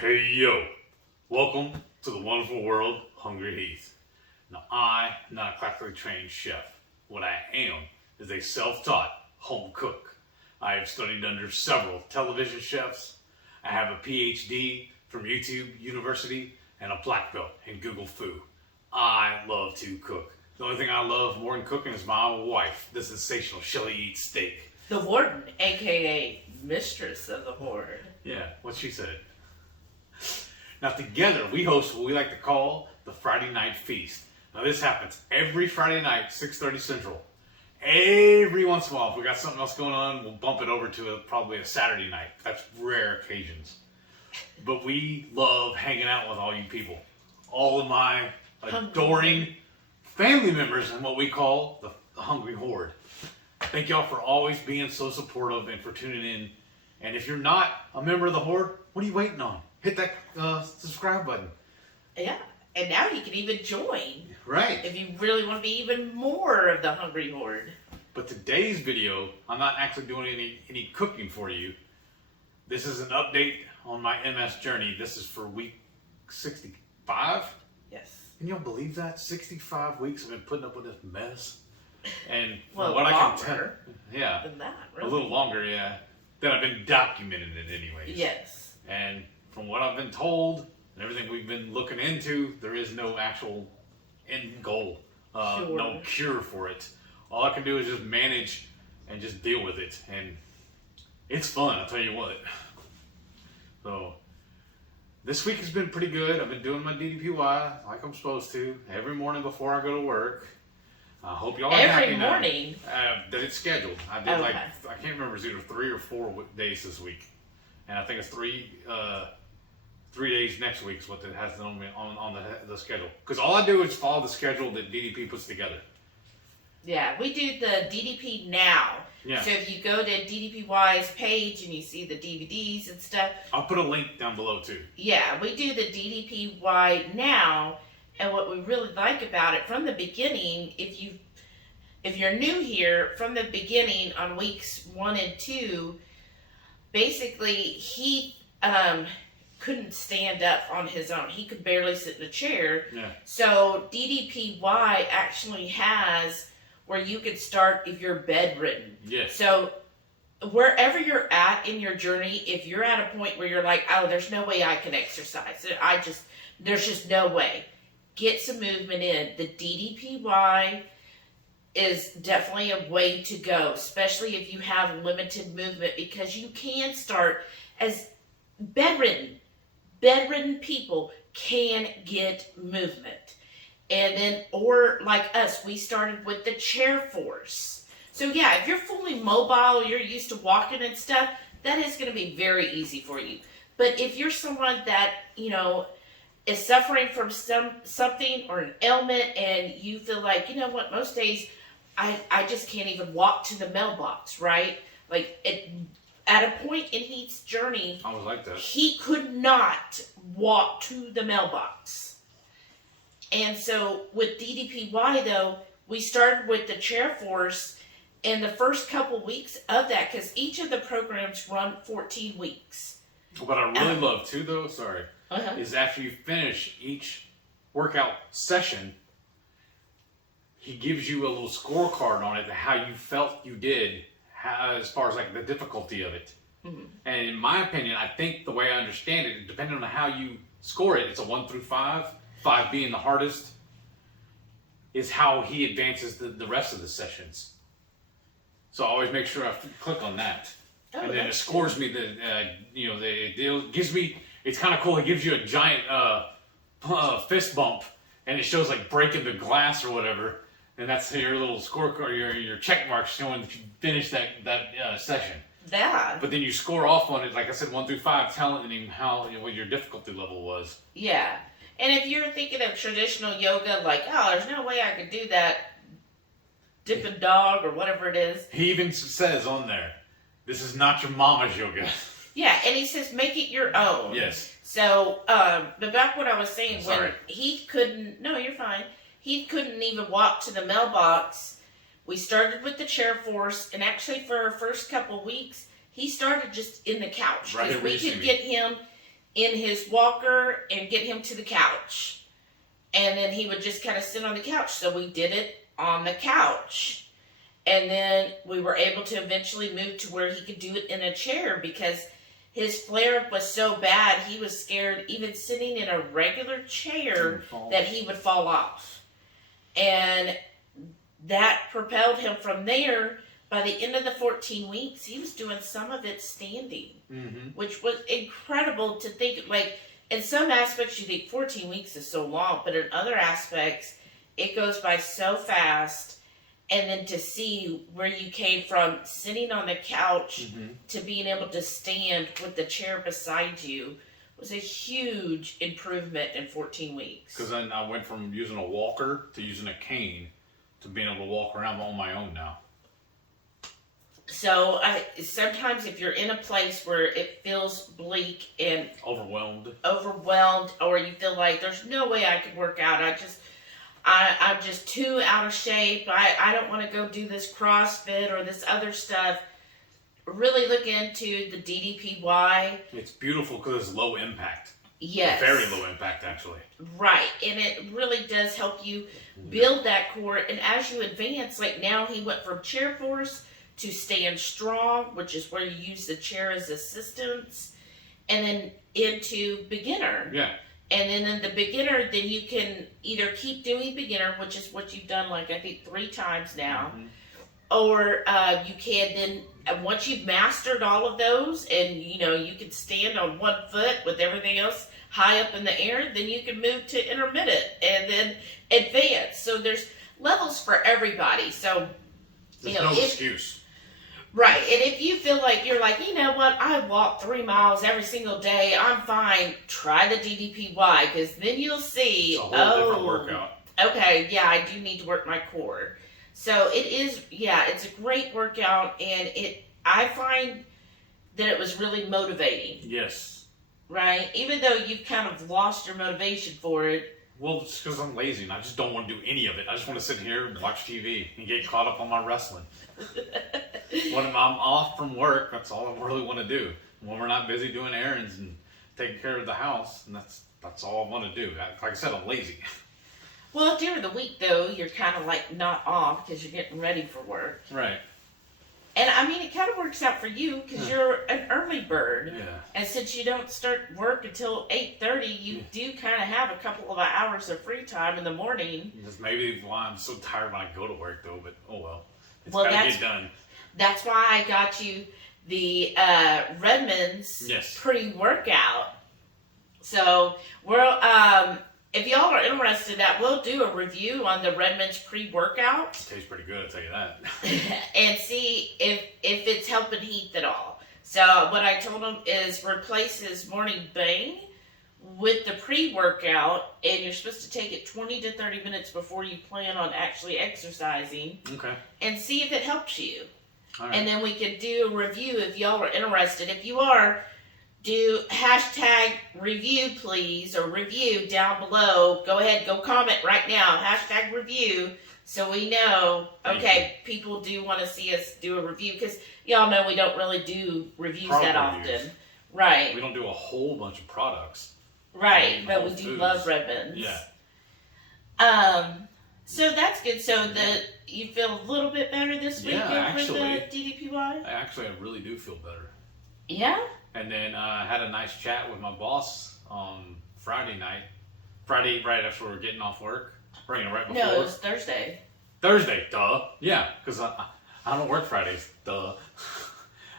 Hey yo, welcome to the wonderful world of Hungry Heath. Now I am not a classically trained chef. What I am is a self-taught home cook. I have studied under several television chefs. I have a PhD from YouTube University and a black belt in Google Food. I love to cook. The only thing I love more than cooking is my wife, the sensational Shelly Eats Steak. The warden, aka mistress of the horde. Yeah, what she said. Now together we host what we like to call the Friday Night Feast. Now this happens every Friday night, 6:30 Central. Every once in a while, if we got something else going on, we'll bump it over to probably a Saturday night. That's rare occasions. But we love hanging out with all you people. All of my adoring family members and what we call the Hungry Horde. Thank y'all for always being so supportive and for tuning in. And if you're not a member of the Horde, what are you waiting on? Hit that subscribe button. Yeah, and now you can even join. Right. If you really want to be even more of the Hungry Horde. But today's video, I'm not actually doing any cooking for you. This is an update on my MS journey. This is for week 65. Yes. Can y'all believe that? 65 weeks I've been putting up with this mess. And well, what longer I can tell, yeah, than that, really. a little longer, yeah. Then I've been documenting it anyways. Yes. And from what I've been told and everything we've been looking into, there is no actual end goal, no cure for it. All I can do is just manage and just deal with it, and it's fun. I'll tell you what. So this week has been pretty good. I've been doing my DDPY like I'm supposed to every morning before I go to work. I hope y'all are happy every morning that it's scheduled. I did I can't remember, it's either 3 or 4 days this week, and I think it's 3 days next week is what it has on the schedule. Because all I do is follow the schedule that DDP puts together. Yeah, we do the DDP now. Yeah. So if you go to DDPY's page and you see the DVDs and stuff. I'll put a link down below too. Yeah, we do the DDPY now. And what we really like about it from the beginning, if you're new here, from the beginning on weeks 1 and 2, basically he couldn't stand up on his own. He could barely sit in a chair. Yeah. So DDPY actually has where you could start if you're bedridden. Yes. So wherever you're at in your journey, if you're at a point where you're like, oh, there's no way I can exercise. There's just no way. Get some movement in. The DDPY is definitely a way to go, especially if you have limited movement, because you can start as bedridden. Bedridden people can get movement. And then, or like us, we started with the chair force. So yeah, if you're fully mobile, you're used to walking and stuff, that is going to be very easy for you. But if you're someone that, is suffering from something or an ailment, and you feel like, you know what, most days I just can't even walk to the mailbox, right? Like at a point in Heath's journey, I was like that. He could not walk to the mailbox. And so with DDPY though, we started with the chair force in the first couple weeks of that, because each of the programs run 14 weeks. What I really love too though, is after you finish each workout session, he gives you a little scorecard on it, how you felt you did, as far as like the difficulty of it. Mm-hmm. And in my opinion, I think the way I understand it, depending on how you score it, it's a 1 through 5, 5 being the hardest, is how he advances the rest of the sessions. So I always make sure I click on that. Oh, and then it scores me it gives me, it's kind of cool. It gives you a giant fist bump, and it shows like breaking the glass or whatever, and that's your little scorecard, your check mark showing that you finished that session. Yeah. But then you score off on it, like I said, 1 through 5, telling him what your difficulty level was. Yeah, and if you're thinking of traditional yoga, like, oh, there's no way I could do that, dipping dog or whatever it is. He even says on there, this is not your mama's yoga. Yeah, and he says make it your own. Yes. So, but back what I was saying, Sorry. when he couldn't, no, you're fine. He couldn't even walk to the mailbox. We started with the chair force, and actually for our first couple weeks, he started just in the couch. Right, we could get him in his walker and get him to the couch. And then he would just kind of sit on the couch. So we did it on the couch. And then we were able to eventually move to where he could do it in a chair because his flare-up was so bad, he was scared even sitting in a regular chair that he would fall off. And that propelled him from there. By the end of the 14 weeks, he was doing some of it standing, which was incredible to think. Like, in some aspects, you think 14 weeks is so long, but in other aspects, it goes by so fast. And then to see where you came from sitting on the couch to being able to stand with the chair beside you was a huge improvement in 14 weeks. Because then I went from using a walker to using a cane to being able to walk around on my own now. So sometimes if you're in a place where it feels bleak and overwhelmed, or you feel like there's no way I could work out, I'm just too out of shape, I don't want to go do this CrossFit or this other stuff, really look into the DDPY. It's beautiful because it's low impact. Yes. Very low impact, actually. Right. And it really does help you build that core. And as you advance, like now he went from chair force to stand strong, which is where you use the chair as assistance, and then into beginner. Yeah. And then in the beginner, then you can either keep doing beginner, which is what you've done like I think 3 times now, or you can then, once you've mastered all of those and you can stand on one foot with everything else high up in the air, then you can move to intermittent and then advance. So there's levels for everybody. So there's no excuse. Right, and if you feel like you're like, you know what, I walk 3 miles every single day, I'm fine, try the DDPY, because then you'll see, it's a whole different workout. Okay, yeah, I do need to work my core. So it is, it's a great workout, and I find that it was really motivating. Yes. Right, even though you've kind of lost your motivation for it. Well, it's because I'm lazy and I just don't want to do any of it. I just want to sit here and watch TV and get caught up on my wrestling. When I'm off from work, that's all I really want to do. When we're not busy doing errands and taking care of the house, and that's all I want to do. Like I said, I'm lazy. Well, during the week, though, you're kind of like not off because you're getting ready for work. Right. And I mean, it kind of works out for you because you're an early bird. Yeah. And since you don't start work until 8:30, you do kind of have a couple of hours of free time in the morning. That's maybe why I'm so tired when I go to work, though. But oh well, it's got to get done. That's why I got you the Redmond's pre-workout. So if y'all are interested in that, we'll do a review on the Redmond's pre-workout. It tastes pretty good, I'll tell you that. And see if it's helping Heath at all. So what I told him is replace his morning bang with the pre-workout, and you're supposed to take it 20 to 30 minutes before you plan on actually exercising. Okay. And see if it helps you. All right. And then we could do a review if y'all are interested. If you are, do hashtag review please, or review down below. Go ahead, go comment right now, hashtag review, so we know, okay, people do want to see us do a review, because y'all know we don't really do reviews that often. Right. We don't do a whole bunch of products. Right, but we do love Redmond's. Yeah. So that's good. So you feel a little bit better this week with the DDPY? I really do feel better. Yeah? And then I had a nice chat with my boss on Friday night. Friday, right after we were getting off work. Right before. No, it was Thursday. Thursday, duh. Yeah, because I don't work Fridays, duh.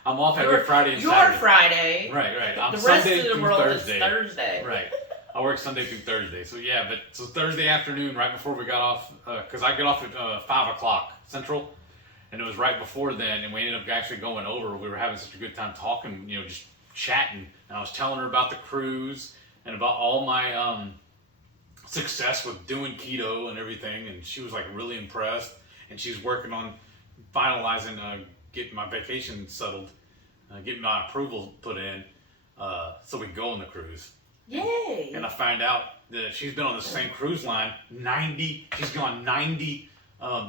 I'm off every Friday and Saturday. Your Friday. Right. I'm the rest Sunday of the through world Thursday. Is Thursday. Right. I work Sunday through Thursday. So yeah, so Thursday afternoon, right before we got off, because I get off at 5 o'clock Central, and it was right before then, and we ended up actually going over. We were having such a good time talking, just chatting, and I was telling her about the cruise and about all my success with doing keto and everything, and she was like really impressed, and she's working on finalizing getting my vacation settled, getting my approval put in, so we can go on the cruise. Yay! And I find out that she's been on the same cruise line, she's gone 90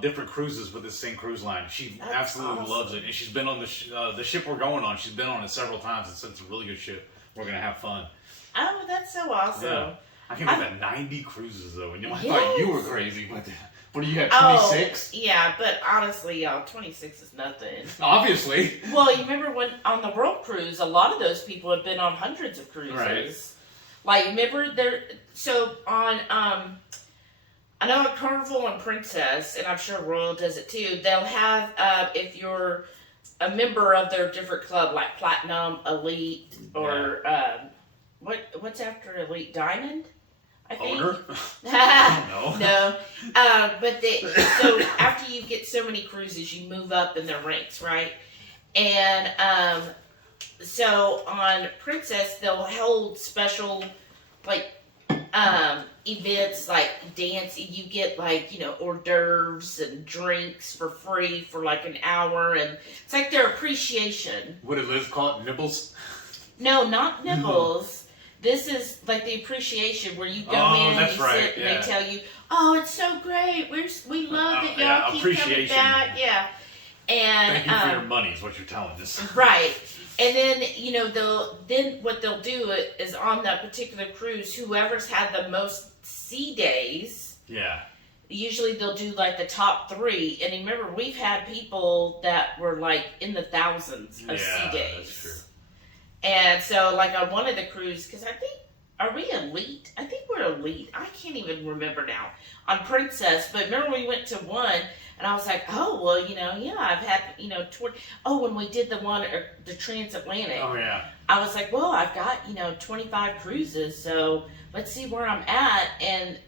different cruises with this same cruise line. She absolutely loves it. And she's been on the ship we're going on. She's been on it several times and said it's a really good ship. We're going to have fun. Oh, that's so awesome. Yeah. I can't believe that 90 cruises though. And I Yes. thought you were crazy, but what do you have? 26? Oh, yeah, but honestly, y'all, 26 is nothing. Obviously. Well, you remember when on the World Cruise, a lot of those people have been on hundreds of cruises. Right. Like, remember there? So on, I know at Carnival and Princess, and I'm sure Royal does it too. They'll have if you're a member of their different club, like Platinum, Elite, or what's after Elite? Diamond, I think. Owner? I don't know. No, but so after you get so many cruises, you move up in the ranks, right? And so on Princess, they'll hold special like events like dancing. You get like, hors d'oeuvres and drinks for free for like an hour, and it's like their appreciation. What did Liz call it? Nibbles? No, not nibbles. This is like the appreciation where you go in and you sit and they tell you, "Oh, it's so great. We love it. Y'all keep coming back." Yeah. And thank you for your money is what you're telling us. Right. And then, what they'll do is on that particular cruise, whoever's had the most sea days. Yeah. Usually they'll do like the top 3. And remember, we've had people that were like in the thousands of sea days. That's true. And so like on one of the cruises, because I think, are we elite? I think we're elite. I can't even remember now. On Princess, but remember we went to one, and I was like, oh, well, I've had, when we did the one, the transatlantic. Oh, yeah. I was like, well, I've got, 25 cruises, so let's see where I'm at. And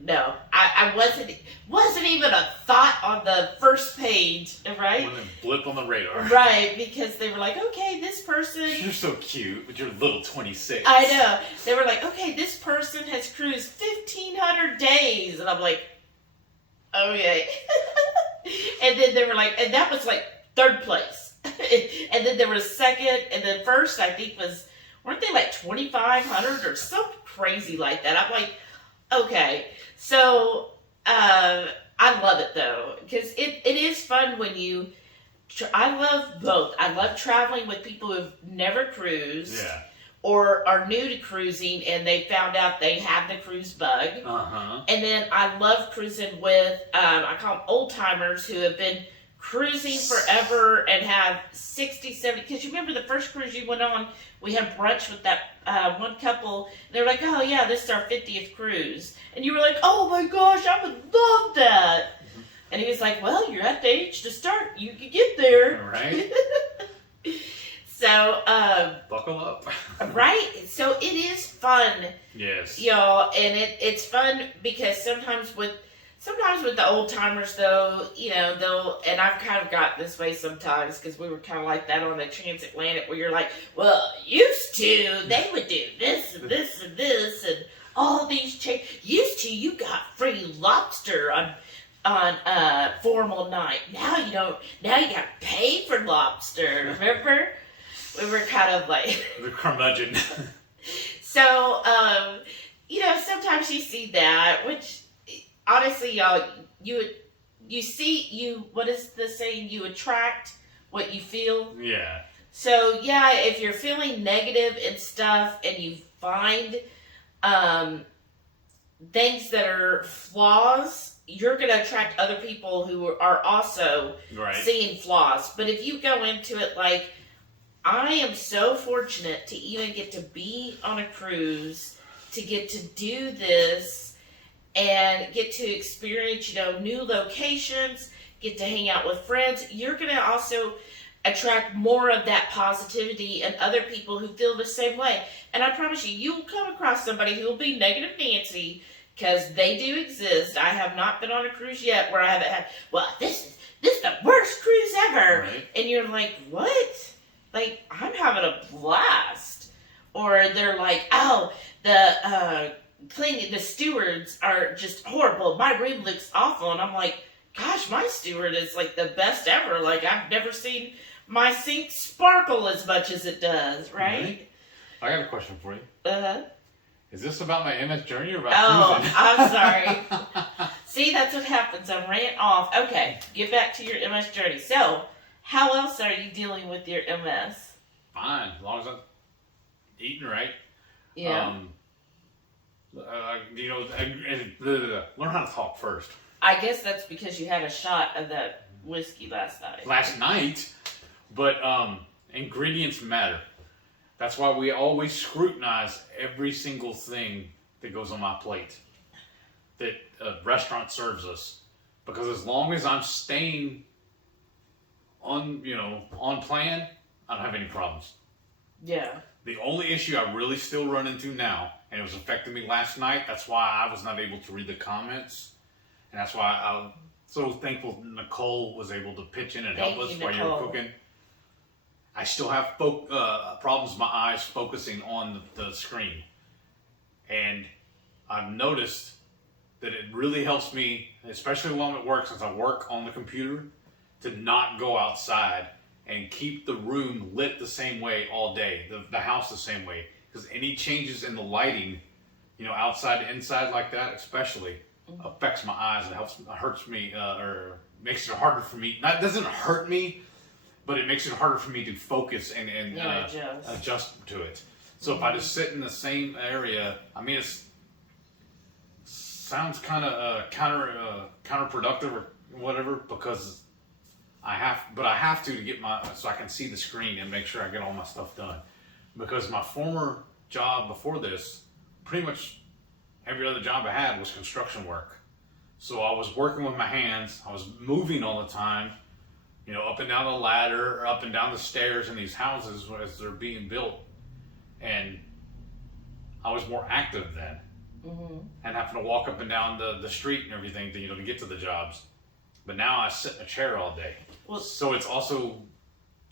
no, I wasn't even a thought on the first page, right? Wasn't a blip on the radar. Right, because they were like, okay, this person. You're so cute with your little 26. I know. They were like, okay, this person has cruised 1,500 days. And I'm like, okay. And then they were like, and that was like 3rd place. And then there was 2nd, and then 1st, I think weren't they like 2,500 or something crazy like that? I'm like, okay. So, I love it though, because it is fun when I love both. I love traveling with people who've never cruised. Yeah. Or are new to cruising and they found out they have the cruise bug. Uh-huh. And then I love cruising with, I call them old timers who have been cruising forever and have 60, 70, because you remember the first cruise you went on, we had brunch with that one couple. They were like, oh yeah, this is our 50th cruise. And you were like, oh my gosh, I would love that. Mm-hmm. And he was like, well, you're at the age to start. You can get there. All right. So, buckle up. Right? So it is fun. Yes. Y'all, and it's fun because sometimes with the old timers though, and I've kind of got this way sometimes because we were kind of like that on the transatlantic where you're like, well, used to, they would do this and this and this and all these used to, you got free lobster on formal night. Now you don't, now you got to pay for lobster, remember? We were kind of like the curmudgeon. So, sometimes you see that, which honestly, y'all, what is the saying? You attract what you feel. Yeah. So yeah, if you're feeling negative and stuff, and you find things that are flaws, you're going to attract other people who are also seeing flaws. But if you go into it like, I am so fortunate to even get to be on a cruise, to get to do this, and get to experience, new locations, get to hang out with friends. You're going to also attract more of that positivity and other people who feel the same way. And I promise you, you'll come across somebody who will be negative Nancy, because they do exist. I have not been on a cruise yet where I haven't had, well, this is the worst cruise ever. Right. And you're like, what? Like, I'm having a blast. Or they're like, oh, the stewards are just horrible. My room looks awful. And I'm like, gosh, my steward is like the best ever. Like, I've never seen my sink sparkle as much as it does, right? Mm-hmm. I got a question for you. Uh-huh. Is this about my MS journey or about cruising? I'm sorry. See, that's what happens. I ran off. Okay, get back to your MS journey. So, how else are you dealing with your MS? Fine, as long as I'm eating right. Yeah. Learn how to talk first. I guess that's because you had a shot of that whiskey last night. But ingredients matter. That's why we always scrutinize every single thing that goes on my plate that a restaurant serves us. Because as long as I'm staying on plan, I don't have any problems. Yeah. The only issue I really still run into now, and it was affecting me last night, that's why I was not able to read the comments. And that's why I'm so thankful Nicole was able to pitch in and help us while you were cooking. I still have problems with my eyes focusing on the screen. And I've noticed that it really helps me, especially when I'm at work, since I work on the computer, to not go outside and keep the room lit the same way all day, the house the same way. Because any changes in the lighting, outside to inside like that especially, affects my eyes and hurts me, or makes it harder for me. It doesn't hurt me, but it makes it harder for me to focus and adjust to it. So if I just sit in the same area, it sounds kind of counterproductive or whatever, because I have to get so I can see the screen and make sure I get all my stuff done. Because my former job before this, pretty much every other job I had was construction work. So I was working with my hands. I was moving all the time, up and down the ladder, or up and down the stairs in these houses as they're being built. And I was more active then. Mm-hmm. And having to walk up and down the street and everything to get to the jobs. But now I sit in a chair all day. Well, so it's also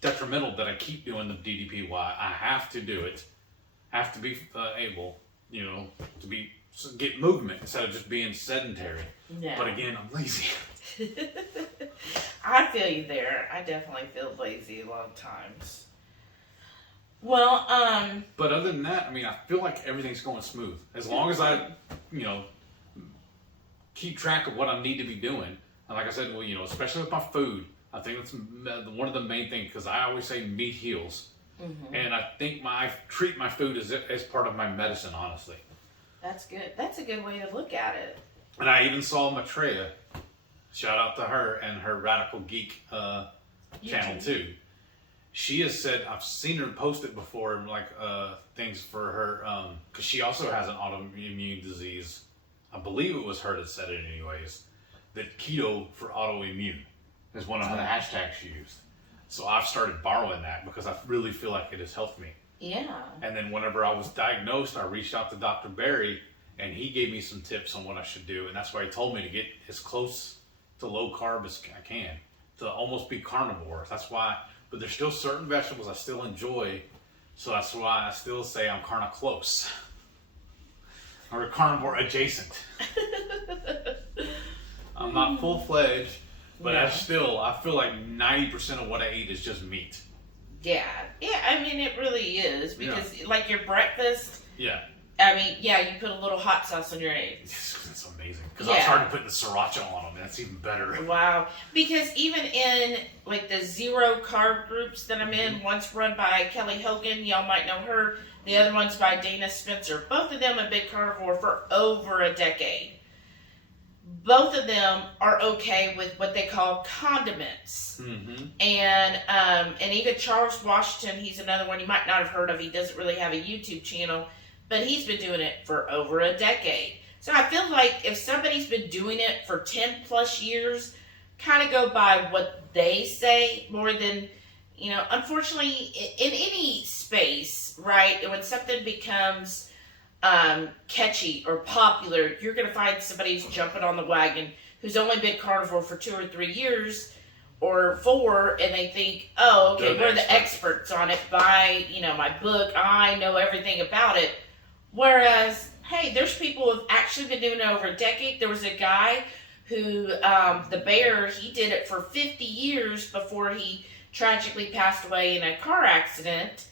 detrimental that I keep doing the DDPY. I have to do it. I have to be able, to get movement instead of just being sedentary. Yeah. But again, I'm lazy. I feel you there. I definitely feel lazy a lot of times. Well, But other than that, I feel like everything's going smooth. As long as I, keep track of what I need to be doing. And like I said, especially with my food, I think that's one of the main things, because I always say meat heals. Mm-hmm. And I think I treat my food as part of my medicine, honestly. That's good. That's a good way to look at it. And I even saw Maitreya, shout out to her and her Radical Geek channel too. She has said, I've seen her post it before, things for her, because she also has an autoimmune disease. I believe it was her that said it anyways, that keto for autoimmune is one of the hashtags she used. So I've started borrowing that because I really feel like it has helped me. Yeah. And then whenever I was diagnosed, I reached out to Dr. Barry, and he gave me some tips on what I should do. And that's why he told me to get as close to low carb as I can, to almost be carnivore. That's why, but there's still certain vegetables I still enjoy. So that's why I still say I'm carna close. Or carnivore adjacent. I'm not full-fledged, but I feel like 90% of what I eat is just meat. Yeah, it really is, because like your breakfast. Yeah. You put a little hot sauce on your eggs. It's amazing, because I started putting the sriracha on them, and that's even better. Wow, because even in the zero carb groups that I'm in, one's run by Kelly Hogan, y'all might know her. The other one's by Dana Spencer. Both of them have been carnivore for over a decade. Both of them are okay with what they call condiments. Mm-hmm. And even Charles Washington, he's another one you might not have heard of. He doesn't really have a YouTube channel, but he's been doing it for over a decade. So I feel like if somebody's been doing it for 10 plus years, kind of go by what they say more than, unfortunately in any space, right? When something becomes catchy or popular, you're going to find somebody who's jumping on the wagon who's only been carnivore for 2 or 3 years or 4, and they think, oh, okay, we're the experts on it. Buy, my book. I know everything about it. Whereas, hey, there's people who've actually been doing it over a decade. There was a guy who, the bear, he did it for 50 years before he tragically passed away in a car accident.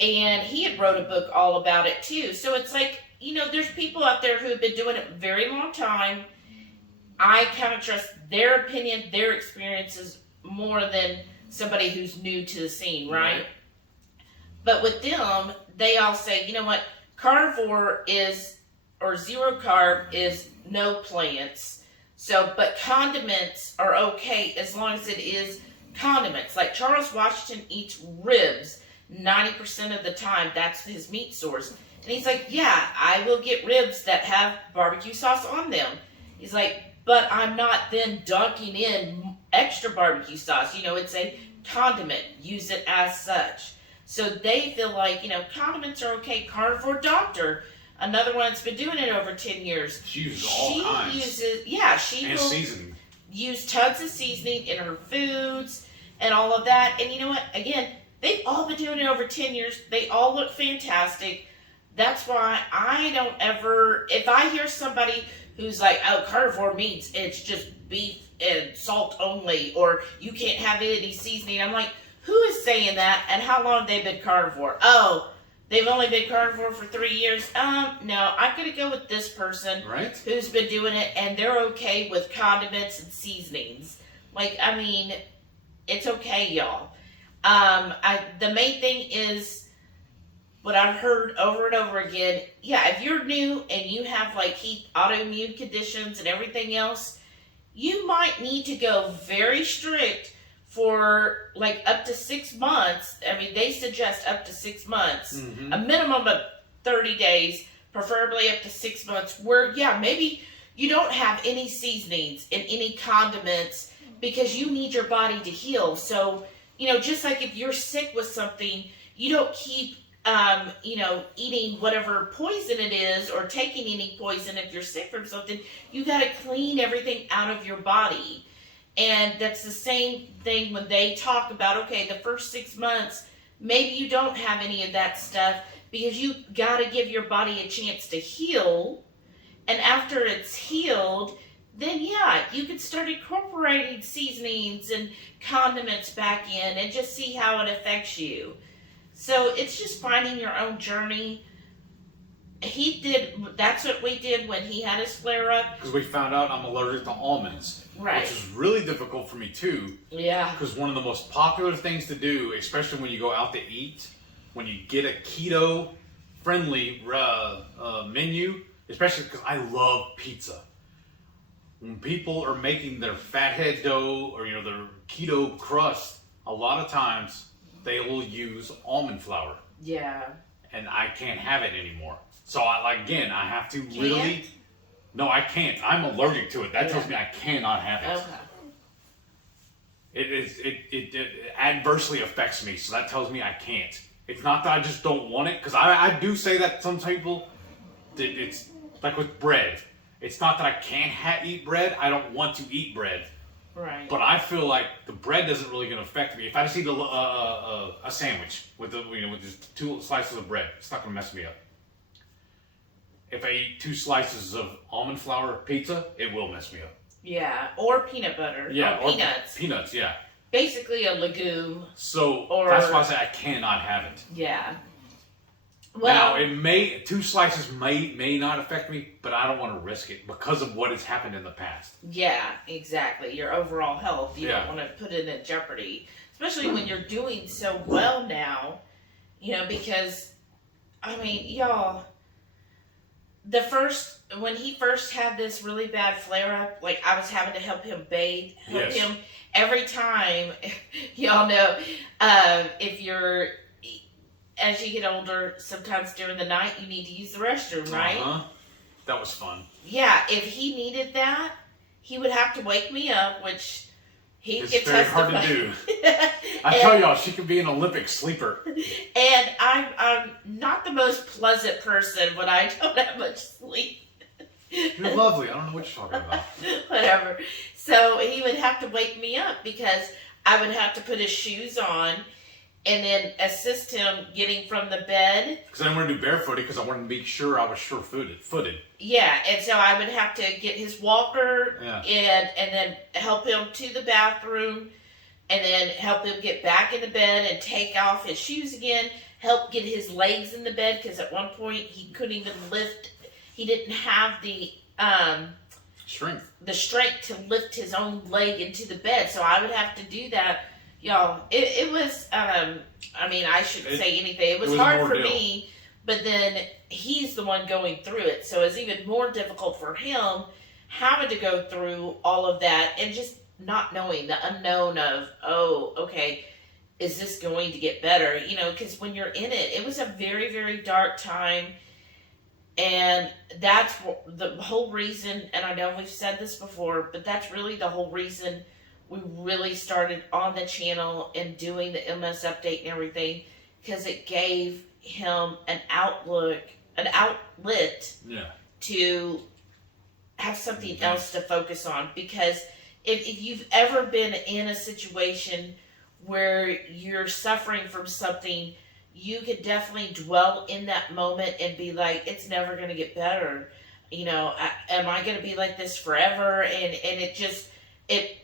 And he had wrote a book all about it too. So it's like, there's people out there who have been doing it a very long time. I kind of trust their opinion, their experiences more than somebody who's new to the scene, right? But with them, they all say, you know what, carnivore or zero carb is no plants. So, but condiments are okay as long as it is condiments. Like Charles Washington eats ribs 90% of the time. That's his meat source. And he's like, yeah, I will get ribs that have barbecue sauce on them. He's like, but I'm not then dunking in extra barbecue sauce. It's a condiment. Use it as such. So they feel like, condiments are okay. Carnivore Doctor, another one that's been doing it over 10 years. She uses all kinds. She will seasoning. Use tons of seasoning in her foods and all of that. And you know what? Again, they've all been doing it over 10 years. They all look fantastic. That's why I don't ever, if I hear somebody who's like, oh, carnivore meats, it's just beef and salt only, or you can't have any seasoning. I'm like, who is saying that, and how long have they been carnivore? Oh, they've only been carnivore for 3 years. No, I'm going to go with this person who's been doing it, and they're okay with condiments and seasonings. It's okay, y'all. The main thing is, what I've heard over and over again, if you're new and you have autoimmune conditions and everything else, you might need to go very strict for up to 6 months. They suggest up to 6 months, a minimum of 30 days, preferably up to 6 months, where maybe you don't have any seasonings and any condiments because you need your body to heal. So, just like if you're sick with something, you don't keep eating whatever poison it is or taking any poison if you're sick from something. You got to clean everything out of your body. And that's the same thing when they talk about, okay, the first 6 months, maybe you don't have any of that stuff because you got to give your body a chance to heal. And after it's healed, then you can start incorporating seasonings and condiments back in and just see how it affects you. So it's just finding your own journey. That's what we did when he had his flare up. Because we found out I'm allergic to almonds. Right. Which is really difficult for me too. Yeah. Because one of the most popular things to do, especially when you go out to eat, when you get a keto friendly menu, especially because I love pizza. When people are making their fathead dough or their keto crust, a lot of times they will use almond flour. Yeah. And I can't have it anymore. So I have to really... No, I can't. I'm allergic to it. That tells me I cannot have it. Okay. It adversely affects me, so that tells me I can't. It's not that I just don't want it, because I do say that some people, it's like with bread. It's not that I can't eat bread. I don't want to eat bread. Right. But I feel like the bread isn't really going to affect me. If I just eat a sandwich with just 2 slices of bread, it's not going to mess me up. If I eat 2 slices of almond flour pizza, it will mess me up. Yeah, or peanut butter. Yeah, or peanuts. Peanuts, yeah. Basically a legume. So that's why I say I cannot have it. Yeah. Well, now 2 slices may not affect me, but I don't want to risk it because of what has happened in the past. Yeah, exactly. Your overall health, you don't want to put it in jeopardy, especially when you're doing so well now. Because y'all. When he first had this really bad flare up, I was having to help him bathe, him every time. Y'all know, as you get older, sometimes during the night you need to use the restroom, right? That was fun. Yeah, if he needed that, he would have to wake me up, which it's very hard to do. I tell y'all, she could be an Olympic sleeper. And I'm not the most pleasant person when I don't have much sleep. You're lovely. I don't know what you're talking about. Whatever. So he would have to wake me up because I would have to put his shoes on and then assist him getting from the bed. Because I didn't want to do barefooted because I wanted to make sure I was sure-footed. Yeah, and so I would have to get his walker and then help him to the bathroom and then help him get back in the bed and take off his shoes again, help get his legs in the bed because at one point he couldn't even lift. He didn't have the strength to lift his own leg into the bed, so I would have to do that. Y'all, it was, I shouldn't say anything. It was hard for me, but then he's the one going through it. So it's even more difficult for him having to go through all of that and just not knowing the unknown of, oh, okay, is this going to get better? You know, because when you're in it, it was a very, very dark time. And that's the whole reason, and I know we've said this before, but that's really the whole reason we really started on the channel and doing the MS update and everything, because it gave him an outlet to have something else to focus on. Because if you've ever been in a situation where you're suffering from something, you could definitely dwell in that moment and be like, it's never going to get better. You know, am I going to be like this forever? And it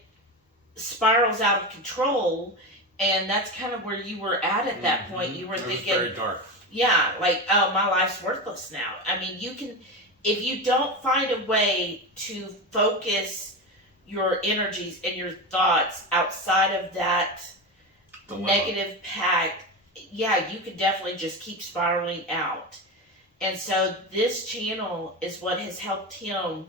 spirals out of control. And that's kind of where you were at that point. You were thinking, it was very dark. Yeah, like, oh, my life's worthless now. I mean, you can, if you don't find a way to focus your energies and your thoughts outside of that negative pact, yeah, you could definitely just keep spiraling out. And so this channel is what has helped him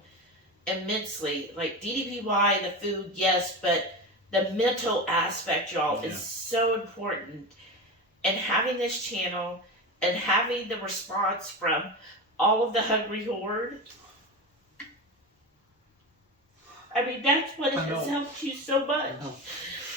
immensely. Like DDPY, the food, yes, but the mental aspect, y'all, is so important. And having this channel and having the response from all of the Hungry Horde, I mean, that's what has helped you so much.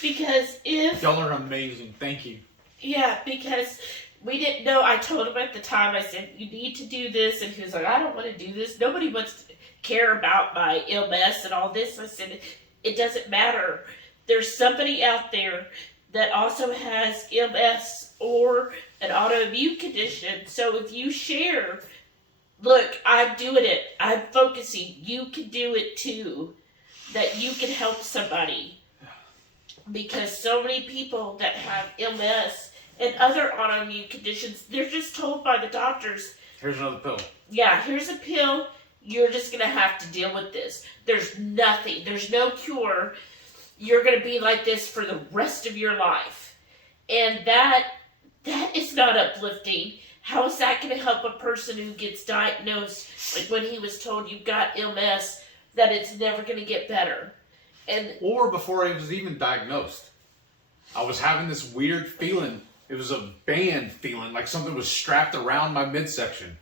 Because if... Y'all are amazing. Thank you. Yeah, because we didn't know. I told him at the time, I said, you need to do this. And he was like, I don't want to do this. Nobody wants to care about my illness and all this. I said, it doesn't matter. There's somebody out there that also has MS or an autoimmune condition. So if you share, look, I'm doing it. I'm focusing. You can do it too. That you can help somebody. Because so many people that have MS and other autoimmune conditions, they're just told by the doctors, here's another pill. Yeah, here's a pill. You're just going to have to deal with this. There's nothing. There's no cure. You're going to be like this for the rest of your life. And that is not uplifting. How is that going to help a person who gets diagnosed, like when he was told you've got MS, that it's never going to get better? Or before I was even diagnosed, I was having this weird feeling. It was a band feeling, like something was strapped around my midsection.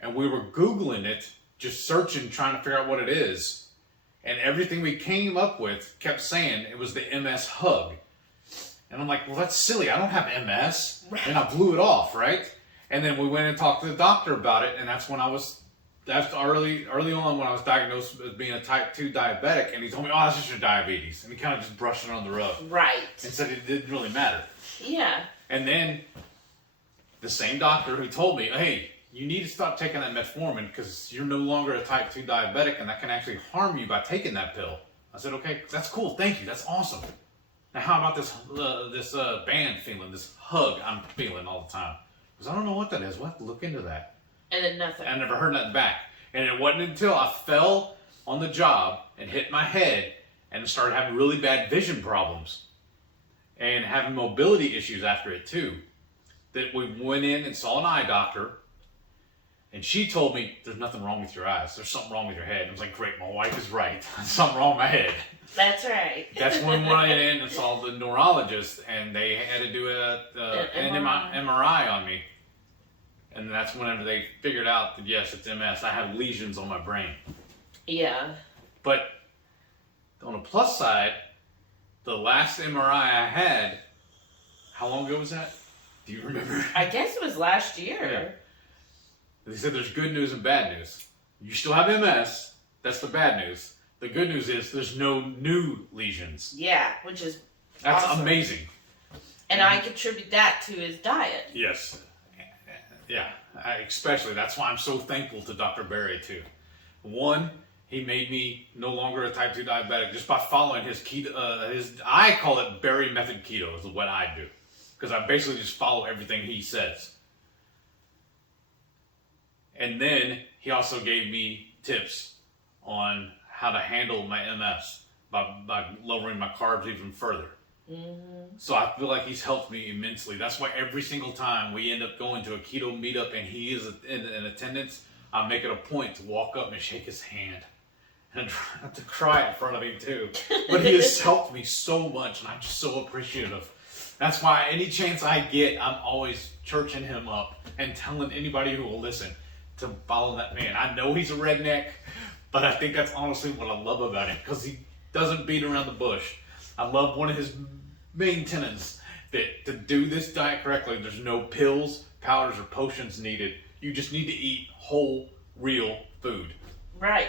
And we were Googling it, just searching, trying to figure out what it is. And everything we came up with kept saying it was the MS hug. And I'm like, well, that's silly. I don't have MS. And I blew it off, right? And then we went and talked to the doctor about it. And that's when that's early on when I was diagnosed as being a type 2 diabetic. And he told me, oh, that's just your diabetes. And he kind of just brushed it on the rug. Right. And said it didn't really matter. Yeah. And then the same doctor who told me, hey, you need to stop taking that metformin because you're no longer a type 2 diabetic and that can actually harm you by taking that pill. I said, okay, that's cool. Thank you. That's awesome. Now, how about this band feeling, this hug I'm feeling all the time? Because I don't know what that is. We'll have to look into that. And then nothing. I never heard nothing back. And it wasn't until I fell on the job and hit my head and started having really bad vision problems and having mobility issues after it too, that we went in and saw an eye doctor. And she told me, there's nothing wrong with your eyes. There's something wrong with your head. I was like, great, my wife is right. There's something wrong with my head. That's right. That's when we went in and saw the neurologist, and they had to do an MRI on me. And that's whenever they figured out that, yes, it's MS. I have lesions on my brain. Yeah. But on the plus side, the last MRI I had, how long ago was that? Do you remember? I guess it was last year. Yeah. They said there's good news and bad news. You still have MS. That's the bad news. The good news is there's no new lesions. Yeah, which is That's awesome. amazing. And I contribute that to his diet. Yes. Yeah, especially. That's why I'm so thankful to Dr. Berry, too. One, he made me no longer a type 2 diabetic just by following his keto. I call it Berry method keto is what I do. Because I basically just follow everything he says. And then he also gave me tips on how to handle my MS by lowering my carbs even further. Mm-hmm. So I feel like he's helped me immensely. That's why every single time we end up going to a keto meetup and he is in attendance, I make it a point to walk up and shake his hand. And try not to cry in front of him too. But he has helped me so much and I'm just so appreciative. That's why any chance I get, I'm always churching him up and telling anybody who will listen to follow that man. I know he's a redneck, but I think that's honestly what I love about him because he doesn't beat around the bush. I love one of his main tenets that to do this diet correctly, there's no pills, powders, or potions needed. You just need to eat whole, real food. Right.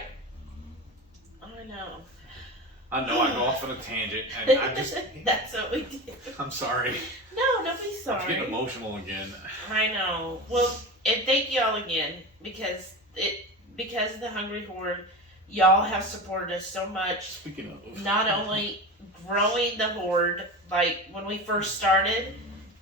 I know I go off on a tangent, and I just... That's what we do. I'm sorry. No, don't be sorry. I'm getting emotional again. I know. Well, and thank y'all again, because of the Hungry Horde, y'all have supported us so much. Speaking of... Not only growing the Horde, like when we first started,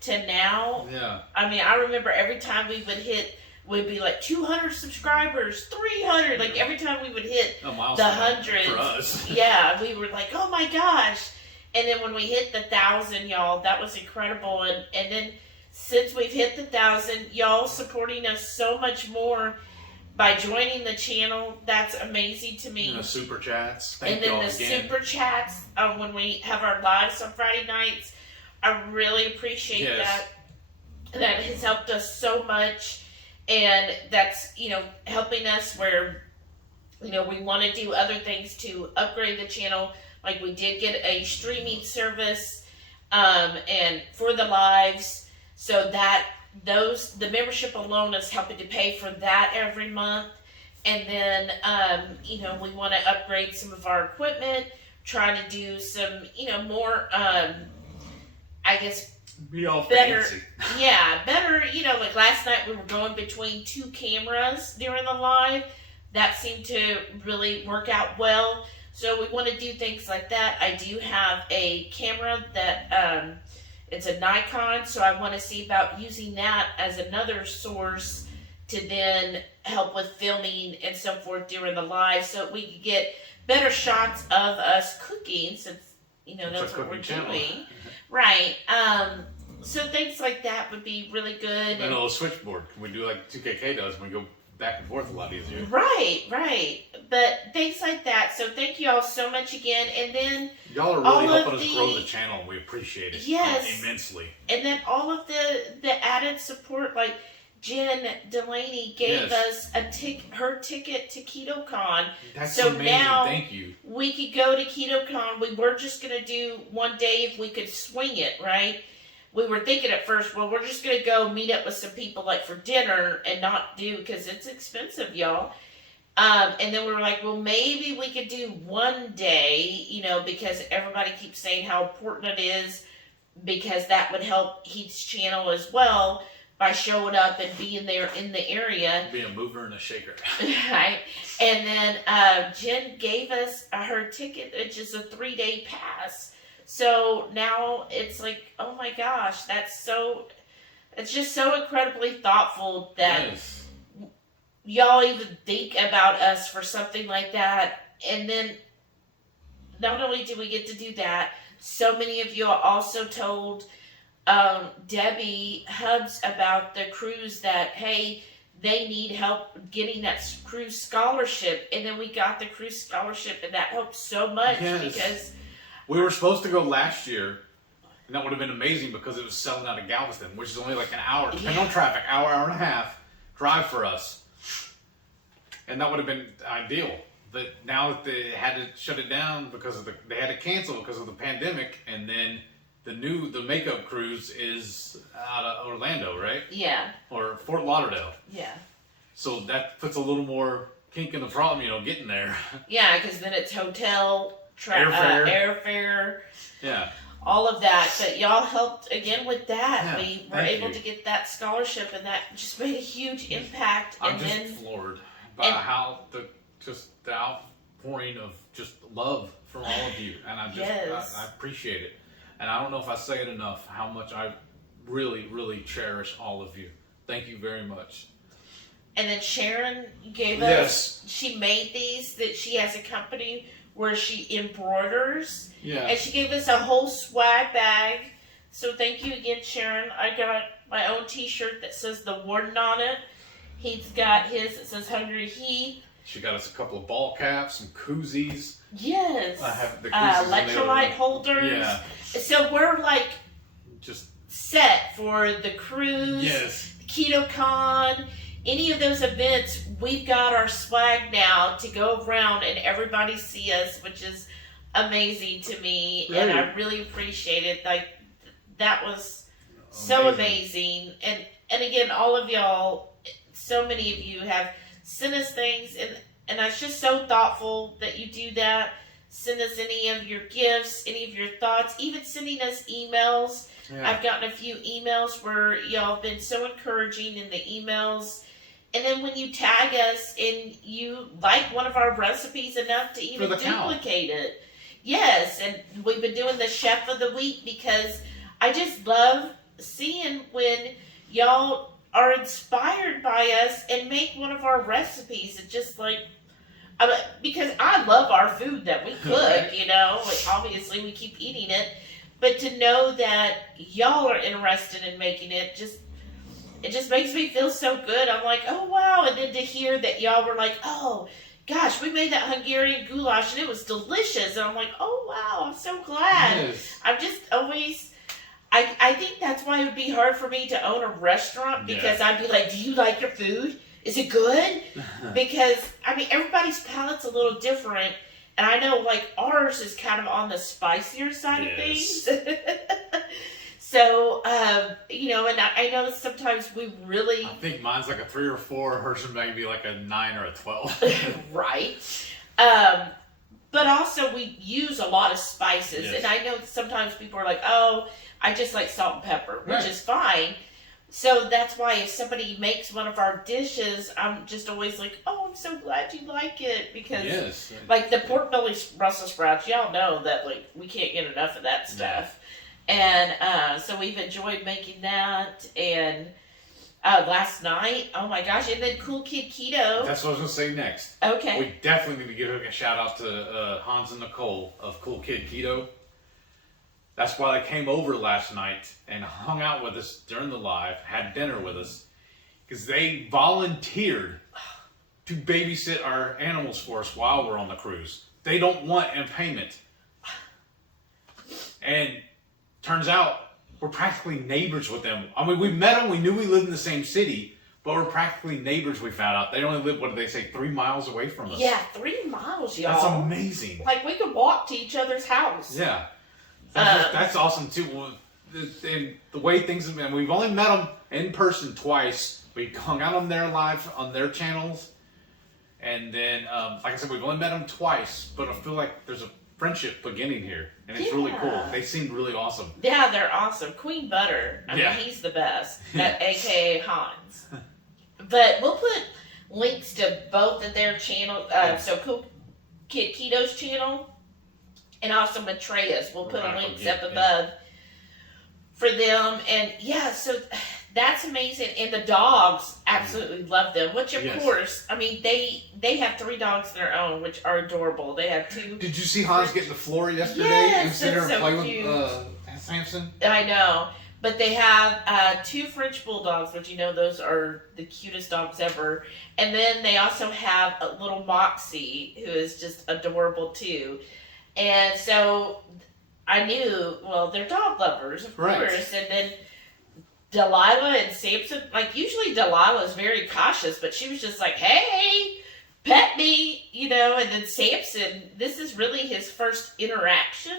to now. Yeah. I mean, I remember every time we would hit... Would be like 200 subscribers, 300. Like every time we would hit the hundreds, for us. Yeah, we were like, oh my gosh. And then when we hit the 1,000, y'all, that was incredible. And then since we've hit the 1,000, y'all supporting us so much more by joining the channel. That's amazing to me. And the super chats. Thank y'all again. Super chats when we have our lives on Friday nights. I really appreciate that. That has helped us so much. And that's, helping us where, we want to do other things to upgrade the channel. Like we did get a streaming service, and for the lives, so that the membership alone is helping to pay for that every month. And then, we want to upgrade some of our equipment, try to do some, more, be all better, fancy. Yeah, better, like last night we were going between 2 cameras during the live. That seemed to really work out well. So we want to do things like that. I do have a camera that, it's a Nikon, so I want to see about using that as another source to then help with filming and so forth during the live so we can get better shots of us cooking since, that's what we're doing. Right. So things like that would be really good. And a little switchboard. We do like 2KK does and we go back and forth a lot easier. Right. But things like that. So thank you all so much again. And then y'all are really helping us grow the channel. We appreciate it immensely. And then all of the added support, like Jen Delaney gave us her ticket to KetoCon. That's so amazing. Now thank you. We could go to KetoCon. We were just going to do one day if we could swing it, right? We were thinking at first, well, we're just going to go meet up with some people like for dinner and not do, because it's expensive, y'all. And then we were like, well, maybe we could do one day, because everybody keeps saying how important it is, because that would help Heath's channel as well by showing up and being there in the area. Be a mover and a shaker. Right. And then Jen gave us her ticket, which is a 3-day pass. So now it's like, oh my gosh, it's just so incredibly thoughtful that y'all even think about us for something like that. And then not only do we get to do that, so many of you also told Debbie Hubbs about the cruise that, hey, they need help getting that cruise scholarship. And then we got the cruise scholarship, and that helped so much because... We were supposed to go last year, and that would have been amazing because it was selling out of Galveston, which is only like an hour, depending on traffic, hour and a half drive for us. And that would have been ideal. But now that they had to shut it down because of they had to cancel because of the pandemic, and then the makeup cruise is out of Orlando, right? Yeah. Or Fort Lauderdale. Yeah. So that puts a little more kink in the problem, getting there. Yeah, because then it's hotel, airfare. Yeah. All of that. But y'all helped again with that. Yeah, we were able to get that scholarship, and that just made a huge impact. I'm just floored by how the outpouring of just love from all of you, and I appreciate it. And I don't know if I say it enough how much I really, really cherish all of you. Thank you very much. And then Sharon gave us, she made these, that she has a company where she embroiders. Yeah. And she gave us a whole swag bag. So thank you again, Sharon. I got my own t-shirt that says The Warden on it. He's got his that says HungryHorde. She got us a couple of ball caps, some koozies. Yes. I have the koozies electrolyte holders. Yeah. So we're like just set for the cruise, yes, KetoCon, any of those events. We've got our swag now to go around and everybody see us, which is amazing to me. Right. And I really appreciate it. Like, that was so amazing. And again, all of y'all, so many of you have sent us things, and I'm just so thoughtful that you do that. Send us any of your gifts, any of your thoughts, even sending us emails. Yeah. I've gotten a few emails where y'all have been so encouraging in the emails. And then when you tag us and you like one of our recipes enough to even duplicate it. Yes, and we've been doing the Chef of the Week because I just love seeing when y'all are inspired by us and make one of our recipes. It's just like, because I love our food that we cook, you know, like obviously we keep eating it, but to know that y'all are interested in making it just makes me feel so good. I'm like, oh wow. And then to hear that y'all were like, oh gosh, we made that Hungarian goulash and it was delicious. And I'm like, oh wow, I'm so glad. Yes. I'm just always, I think that's why it would be hard for me to own a restaurant, because I'd be like, do you like your food? Is it good? Because, I mean, everybody's palate's a little different. And I know, like, ours is kind of on the spicier side of things. So, you know, and I know sometimes we really... I think mine's like a 3 or 4. Hers might be like a 9 or a 12. Right. But also we use a lot of spices. Yes. And I know sometimes people are like, oh, I just like salt and pepper, which is fine. So that's why if somebody makes one of our dishes, I'm just always like, oh, I'm so glad you like it. Because, like, the pork belly Brussels sprouts, y'all know that, like, we can't get enough of that stuff. And so we've enjoyed making that. And last night, oh my gosh, and then Cool Kid Keto. That's what I was going to say next. Okay. We definitely need to give a shout out to Hans and Nicole of Cool Kid Keto. That's why they came over last night and hung out with us during the live, had dinner with us, because they volunteered to babysit our animals for us while we're on the cruise. They don't want in payment. And turns out we're practically neighbors with them. I mean, we met them, we knew we lived in the same city, but we're practically neighbors, we found out. They only live, what did they say, 3 miles away from us. Yeah, 3 miles, y'all. That's amazing. Like, we could walk to each other's house. Yeah. That's awesome too. Well, the way things have been, we've only met them in person twice. We hung out on their live, on their channels. And then, like I said, we've only met them twice, but I feel like there's a friendship beginning here. And it's really cool. They seem really awesome. Yeah, they're awesome. Queen Butter, I mean, he's the best. AKA Hans. But we'll put links to both of their channels. So Cool Kid Keto's channel and also Matreya's. We'll put links up above for them. And yeah, so that's amazing. And the dogs absolutely love them. Which of course, I mean, they have 3 dogs of their own, which are adorable. They have 2. Did you see Hans get in the floor yesterday and sit there and play with Samson? I know. But they have 2 French bulldogs, which you know those are the cutest dogs ever. And then they also have a little Moxie, who is just adorable too. And so I knew, well, they're dog lovers, of course. And then Delilah and Samson, like usually Delilah's very cautious, but she was just like, hey, pet me, you know. And then Samson, this is really his first interaction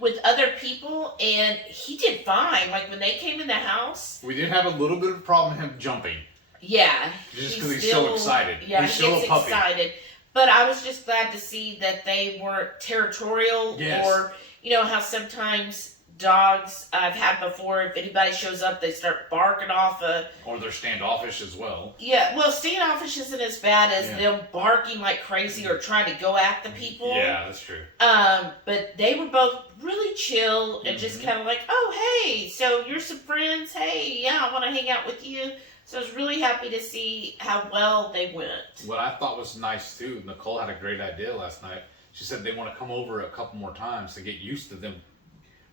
with other people, and he did fine. Like when they came in the house. We did have a little bit of a problem with him jumping. Yeah. Just because he's so excited. Yeah, he's still a puppy. Excited. But I was just glad to see that they weren't territorial or, you know, how sometimes dogs I've had before, if anybody shows up, they start barking off or they're standoffish as well. Yeah, well, standoffish isn't as bad as them barking like crazy or trying to go at the people. Yeah, that's true. But they were both really chill and just kind of like, oh, hey, so you're some friends? Hey, yeah, I want to hang out with you. So I was really happy to see how well they went. What I thought was nice too, Nicole had a great idea last night. she said they want to come over a couple more times to get used to them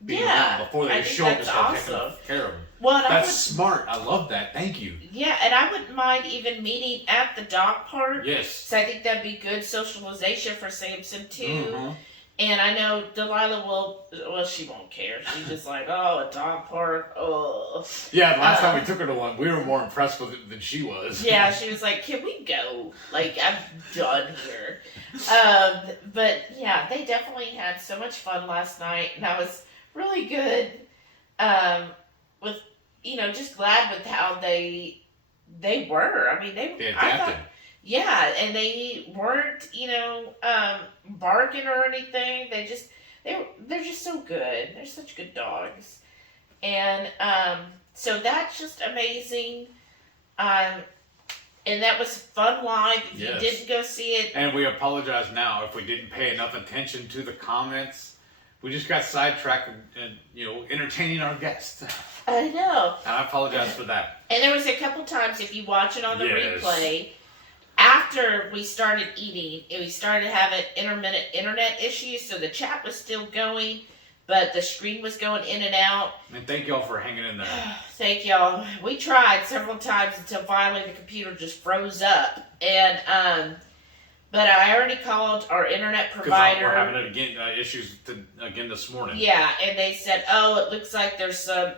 being around before they show up and start taking care of them. Well, that's smart. I love that. Thank you. Yeah, and I wouldn't mind even meeting at the dog park. Yes. So I think that'd be good socialization for Samson too. Mm-hmm. And I know Delilah well, she won't care. She's just like, oh, a dog park, oh. Yeah, the last time we took her to one, we were more impressed with it than she was. Yeah, she was like, can we go? Like, I'm done here. But yeah, they definitely had so much fun last night, and I was really good with, just glad with how they were. I mean, they adapted. Yeah, and they weren't, barking or anything. They're just so good. They're such good dogs. And so that's just amazing. And that was Fun Live. If you didn't go see it. And we apologize now if we didn't pay enough attention to the comments. We just got sidetracked and entertaining our guests. I know. And I apologize for that. And there was a couple times, if you watch it on the replay, after we started eating, and we started having intermittent internet issues, so the chat was still going, but the screen was going in and out. And thank y'all for hanging in there. Thank y'all. We tried several times until finally the computer just froze up. And but I already called our internet provider. We're having it again, issues again this morning. Yeah, and they said, oh, it looks like there's an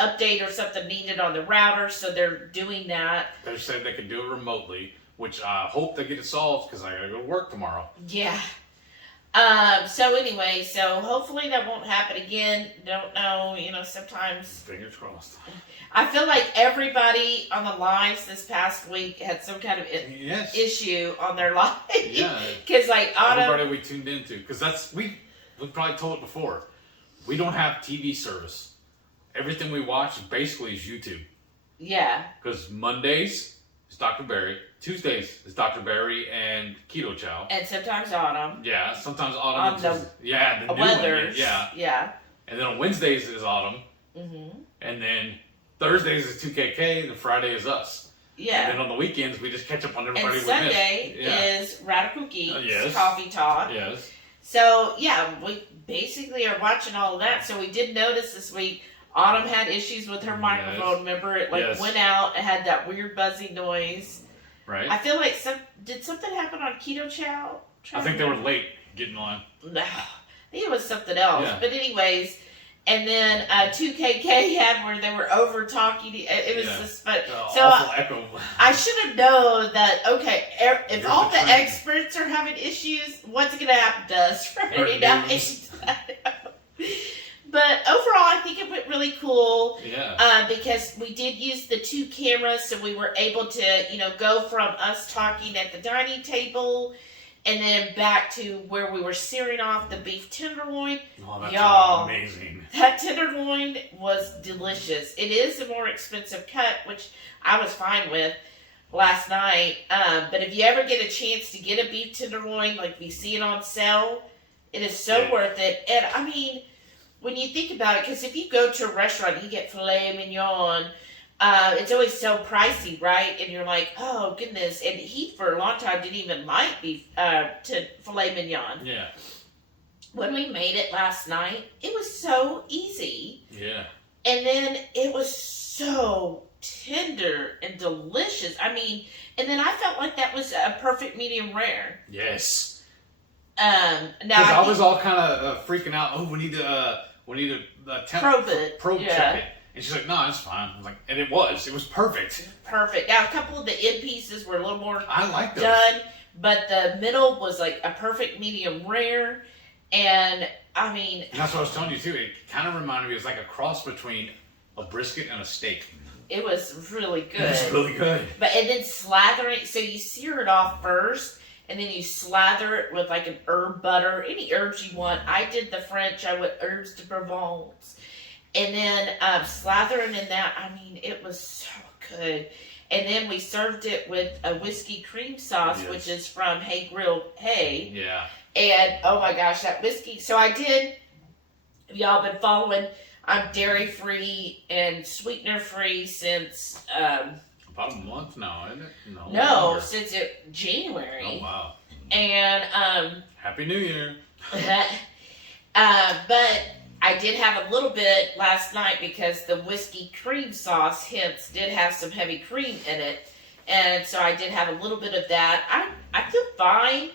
update or something needed on the router, so they're doing that. They said they could do it remotely, which I hope they get it solved because I gotta go to work tomorrow. Yeah. So anyway, hopefully that won't happen again. Don't know, sometimes. Fingers crossed. I feel like everybody on the lives this past week had some kind of issue on their live. Yeah. Because Autumn. Everybody we tuned into, because we probably told it before. We don't have TV service. Everything we watch basically is YouTube. Yeah. Because Mondays is Dr. Barry. Tuesdays is Dr. Barry and Keto Chow. And sometimes Autumn. Yeah, sometimes Autumn. The new weather. One. Yeah. Yeah. And then on Wednesdays is Autumn. Mm-hmm. And then Thursdays is 2KK, and Friday is us. Yeah. And then on the weekends, we just catch up on everybody. And Sunday is Radical Geeks Coffee Talk. Yes. So, yeah, we basically are watching all of that. So we did notice this week, Autumn had issues with her microphone. Remember, it went out, it had that weird buzzing noise. Right. I feel like did something happen on Keto Chow? I think they were late getting on. No, I think it was something else. Yeah. But anyways, and then 2KK had where they were over talking. It was just fun. So awful echo. I should have known that. Okay, if all the trend. experts are having issues, what's going to happen to us Friday night? But overall, I think it went really cool. Yeah. Because we did use the 2 cameras, so we were able to, go from us talking at the dining table, and then back to where we were searing off the beef tenderloin. Oh, that's amazing. That tenderloin was delicious. It is a more expensive cut, which I was fine with last night. But if you ever get a chance to get a beef tenderloin, like we see it on sale, it is so worth it. And I mean, when you think about it, because if you go to a restaurant and you get filet mignon, it's always so pricey, right? And you're like, oh goodness. And he, for a long time, didn't even like beef filet mignon. Yeah. When we made it last night, it was so easy. Yeah. And then it was so tender and delicious. I mean, and then I felt like that was a perfect medium rare. Yes. Now I was all kind of freaking out. Oh, we need to probe check it. And she's like, no, it's fine. I was like, and it was perfect. Perfect. Now, a couple of the end pieces were a little more done, but the middle was like a perfect medium rare. And I mean, and that's what I was telling you too. It kind of reminded me, it was like a cross between a brisket and a steak. It was really good. It was really good. And then slathering, so you sear it off first, and then you slather it with like an herb butter, any herbs you want. I did the French, I went herbs de Provence. And then slathering in that, I mean, it was so good. And then we served it with a whiskey cream sauce, which is from Hay Grilled Hay. Yeah. And, oh my gosh, that whiskey. So I did, if y'all been following, I'm dairy-free and sweetener-free since... about a month now, isn't it? No, since January. Oh, wow. And Happy New Year. But I did have a little bit last night because the whiskey cream sauce, hence, did have some heavy cream in it. And so I did have a little bit of that. I feel fine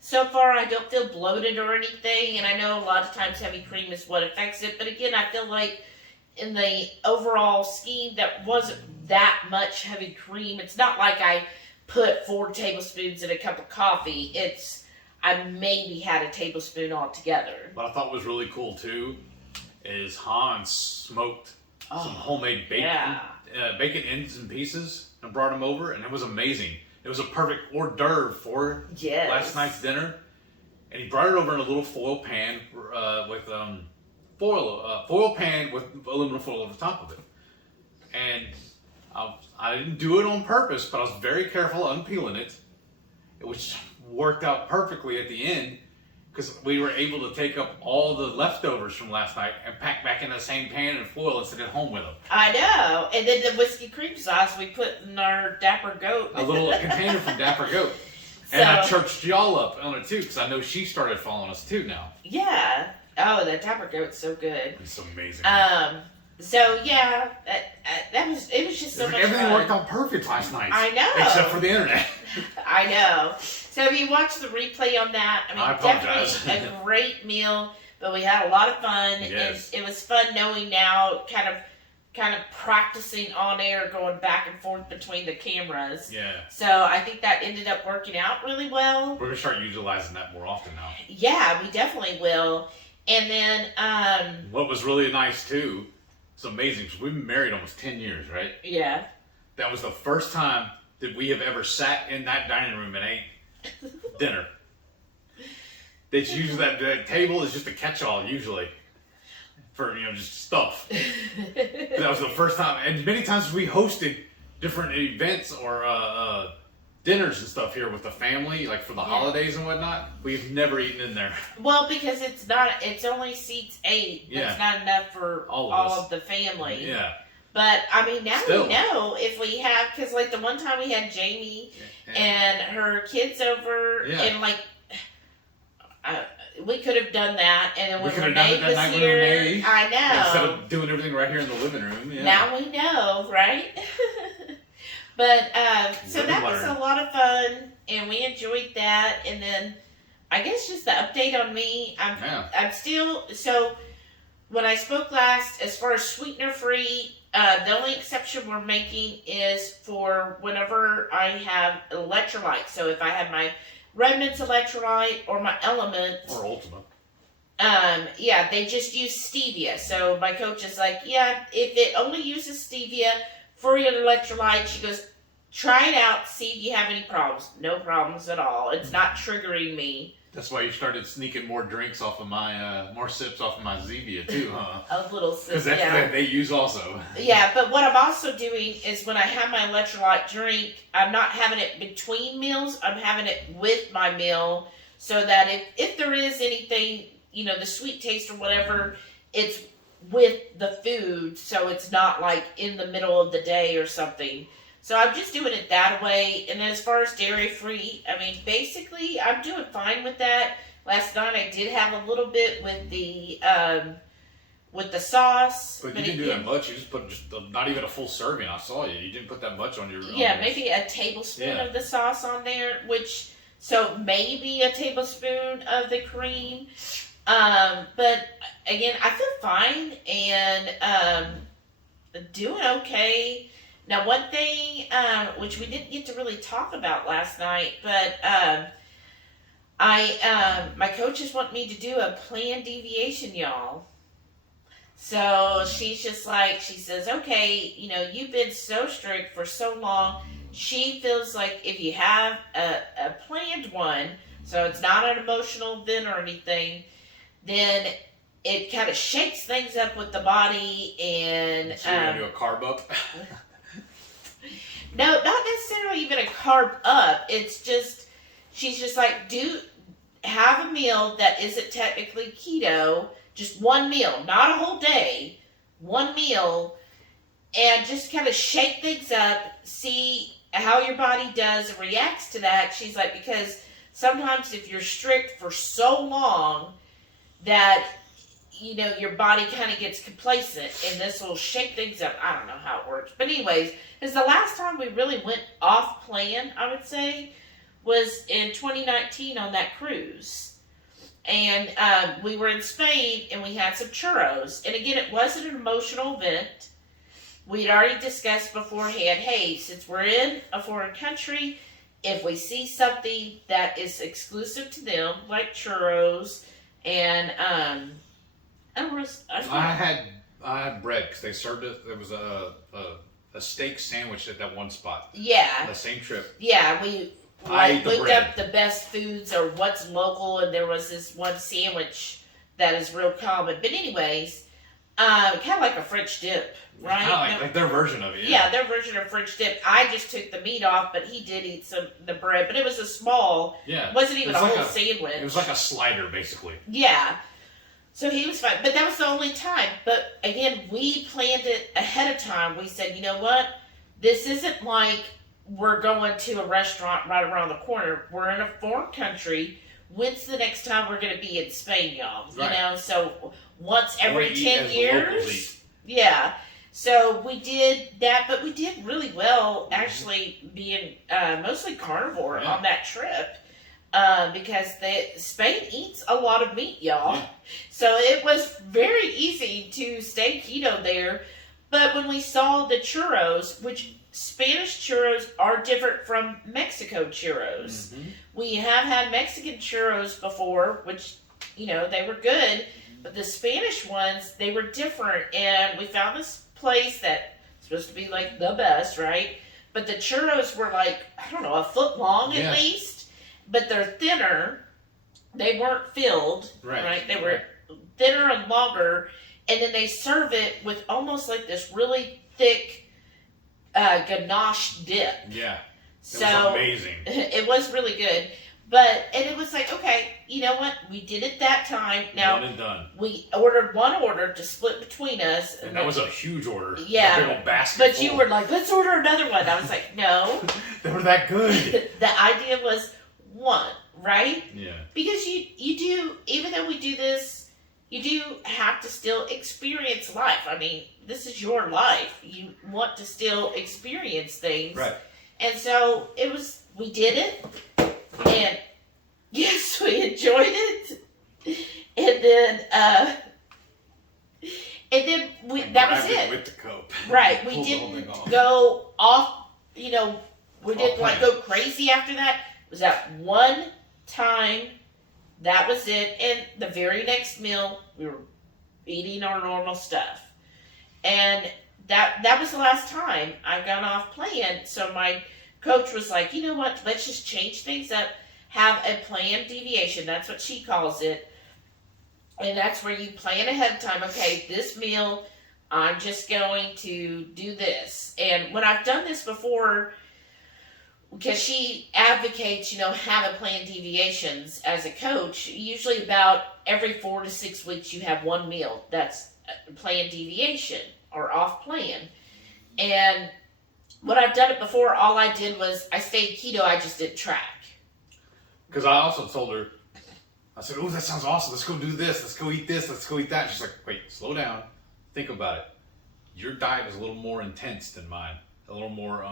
so far. I don't feel bloated or anything. And I know a lot of times heavy cream is what affects it. But again, I feel like in the overall scheme, that wasn't that much heavy cream. It's not like I put 4 tablespoons in a cup of coffee. I maybe had a tablespoon altogether. What I thought was really cool too is Hans smoked some homemade bacon, bacon ends and pieces and brought them over, and it was amazing. It was a perfect hors d'oeuvre for last night's dinner. And he brought it over in a little foil pan with foil pan with aluminum foil over the top of it. And I didn't do it on purpose, but I was very careful unpeeling it, which worked out perfectly at the end because we were able to take up all the leftovers from last night and pack back in the same pan and foil and sit at home with them. I know. And then the whiskey cream sauce we put in our Dapper Goat. A little container from Dapper Goat. And I churched y'all up on it too because I know she started following us too now. Yeah. Oh, the Dapper Goat's so good. It's amazing. So yeah, it was just so much everything fun. worked out perfect last night. I know. Except for the internet. I know. So if you watch the replay on that, I mean, definitely a great meal, but we had a lot of fun. Yes. It was fun knowing now, kind of practicing on air, going back and forth between the cameras. Yeah. So I think that ended up working out really well. We're going to start utilizing that more often now. Yeah, we definitely will. And then, what was really nice too, it's amazing because we've been married almost 10 years, right? Yeah. That was the first time that we have ever sat in that dining room and ate dinner. It's usually that table is just a catch-all usually for just stuff. That was the first time, and many times we hosted different events or dinners and stuff here with the family, like for the holidays and whatnot. We've never eaten in there. Well, because it's only seats 8. But it's not enough for all of the family. Yeah. But, I mean, now we know if we have, because, like, the one time we had Jamie and her kids over, and, like, we could have done that, and then when Renee was here, I know. Instead of doing everything right here in the living room. Yeah. Now we know, right? But, so that was a lot of fun, and we enjoyed that, and then, I guess just the update on me, I'm still, so, when I spoke last, as far as sweetener-free, the only exception we're making is for whenever I have electrolyte. So if I have my Remnants electrolyte or my Element. Or Ultima. They just use stevia. So my coach is like, if it only uses stevia for your electrolyte, she goes, try it out, see if you have any problems. No problems at all. It's not triggering me. That's why you started sneaking more drinks off of my, more sips off of my Zevia too, huh? A little sip, because that's what they use also. Yeah, but what I'm also doing is when I have my electrolyte drink, I'm not having it between meals. I'm having it with my meal so that if there is anything, the sweet taste or whatever, it's with the food. So it's not like in the middle of the day or something. So I'm just doing it that way. And then as far as dairy-free, I mean, basically, I'm doing fine with that. Last night I did have a little bit with the sauce. But you didn't do that much. You just put not even a full serving. I saw you. You didn't put that much on your... maybe a tablespoon of the sauce on there, so maybe a tablespoon of the cream. But again, I feel fine and doing okay. Now, one thing, which we didn't get to really talk about last night, but my coaches want me to do a planned deviation, y'all. So she's just like, she says, okay, you've been so strict for so long. She feels like if you have a planned one, so it's not an emotional event or anything, then it kind of shakes things up with the body and... So you're going to do a carb up? No, not necessarily even a carb up. It's just, she's just like, have a meal that isn't technically keto, just one meal, not a whole day, one meal, and just kind of shake things up, see how your body does and reacts to that. She's like, because sometimes if you're strict for so long that, you know, your body kind of gets complacent, and this will shake things up. I don't know how it works. But anyways, it's the last time we really went off plan, I would say, was in 2019 on that cruise. And we were in Spain, and we had some churros. And again, it wasn't an emotional event. We'd already discussed beforehand, hey, since we're in a foreign country, if we see something that is exclusive to them, like churros, and I had bread because they served it. There was a steak sandwich at that one spot. Yeah. The same trip. Yeah, we looked up the best foods or what's local, and there was this one sandwich that is real common. But anyways, kind of like a French dip, right? Kind of like their version of it. Yeah, their version of French dip. I just took the meat off, but he did eat the bread. But it was a small. Yeah. It wasn't even a whole sandwich. It was like a slider, basically. Yeah. So he was fine, but that was the only time. But again, we planned it ahead of time. We said, you know what? This isn't like we're going to a restaurant right around the corner. We're in a foreign country. When's the next time we're going to be in Spain, y'all? Right. You know, so once every 10 years. Yeah. So we did that, but we did really well, actually, being mostly carnivore on that trip. Because Spain eats a lot of meat, y'all. Yeah. So it was very easy to stay keto there. But when we saw the churros, which Spanish churros are different from Mexico churros. Mm-hmm. We have had Mexican churros before, which, you know, they were good. But the Spanish ones, they were different. And we found this place that's supposed to be like the best, right? But the churros were like, I don't know, a foot long at least. But they're thinner. They weren't filled, right? They were thinner and longer. And then they serve it with almost like this really thick ganache dip. Yeah. It was amazing. It was really good. And it was like, okay, you know what? We did it that time. Now, one and done. We ordered one order to split between us. And that was a huge order. Yeah. A big old basket but full. You were like, let's order another one. I was like, no. They were that good. The idea was one, right? Yeah. Because you do, even though we do this, you do have to still experience life. I mean, this is your life. You want to still experience things. Right. And so we did it. And yes, we enjoyed it. And then that was it. With the Coke. Right. We didn't go off, you know, we didn't like go crazy after that. It was that one time. That was it. And the very next meal, we were eating our normal stuff. And that was the last time I got off plan. So my coach was like, you know what, let's just change things up, have a planned deviation. That's what she calls it. And that's where you plan ahead of time. Okay, this meal, I'm just going to do this. And when I've done this before, because she advocates, you know, have a planned deviations as a coach, usually about every 4 to 6 weeks you have one meal that's a planned deviation or off plan. And when I've done it before, all I did was I stayed keto, I just didn't track. Because I also told her, I said, oh, that sounds awesome. Let's go do this. Let's go eat this. Let's go eat that. She's like, wait, slow down. Think about it. Your diet is a little more intense than mine. A little more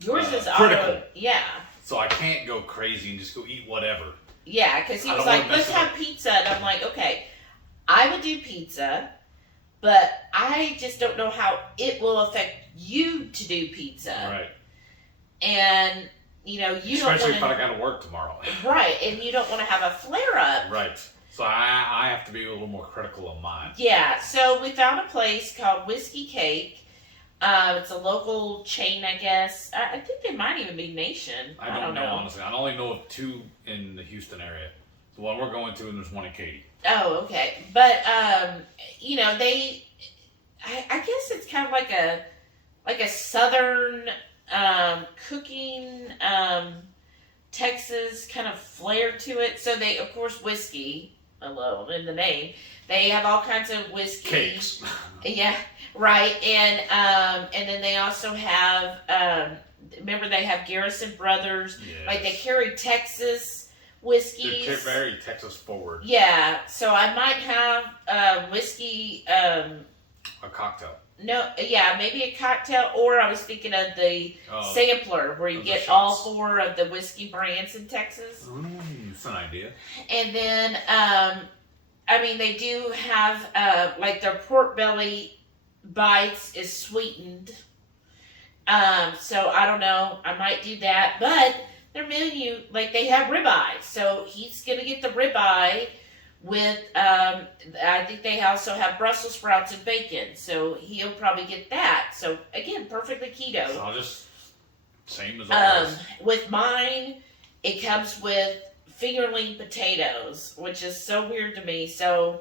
yours is critical. Yeah. So I can't go crazy and just go eat whatever. Yeah, because he was like, let's have pizza. And I'm like, okay, I would do pizza, but I just don't know how it will affect you to do pizza. Right. And, you know, you don't want to... Especially if I got to work tomorrow. Right, and you don't want to have a flare-up. Right. So I have to be a little more critical of mine. Yeah, so we found a place called Whiskey Cake. It's a local chain, I guess. I think they might even be nation. I don't know, honestly. I only know of 2 in the Houston area. The one we're going to, and there's one in Katy. Oh, okay. But, you know, I guess it's kind of like a southern cooking, Texas kind of flair to it. So they, of course, whiskey, hello, in the name. They have all kinds of whiskey. Cakes. Yeah, right. And then they also have remember they have Garrison Brothers, Yes. like they carry Texas whiskeys. They're very Texas forward. Yeah, so I might have whiskey. A cocktail. No, yeah, maybe a cocktail, or I was thinking of the sampler where you get all 4 of the whiskey brands in Texas. That's an idea. And then, I mean, they do have like their pork belly bites is sweetened. So I don't know. I might do that, but their menu, like they have ribeye, so he's gonna get the ribeye with. I think they also have Brussels sprouts and bacon, so he'll probably get that. So again, perfectly keto. So I'll just same as always. With mine, it comes with fingerling potatoes, which is so weird to me. So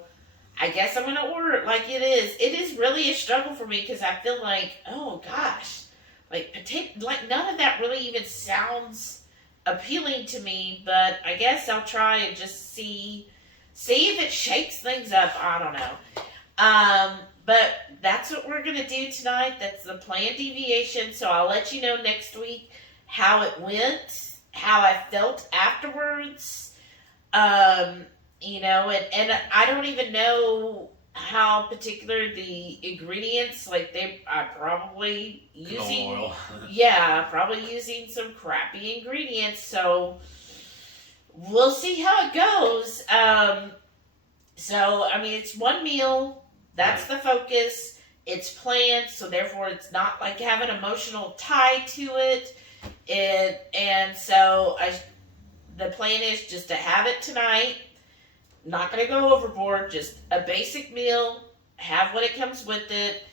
I guess I'm gonna order it like it is. It is really a struggle for me because I feel like, oh gosh, like none of that really even sounds appealing to me. But I guess I'll try and just see if it shakes things up. I don't know. But that's what we're gonna do tonight. That's the planned deviation. So I'll let you know next week how it went, how I felt afterwards. You know, and I don't even know how particular the ingredients, like they are probably using oil. Yeah, probably using some crappy ingredients, so we'll see how it goes. So I mean, it's one meal, that's the focus, it's planned, so therefore it's not like you have an emotional tie to it. And so the plan is just to have it tonight. Not going to go overboard, just a basic meal, have what it comes with it.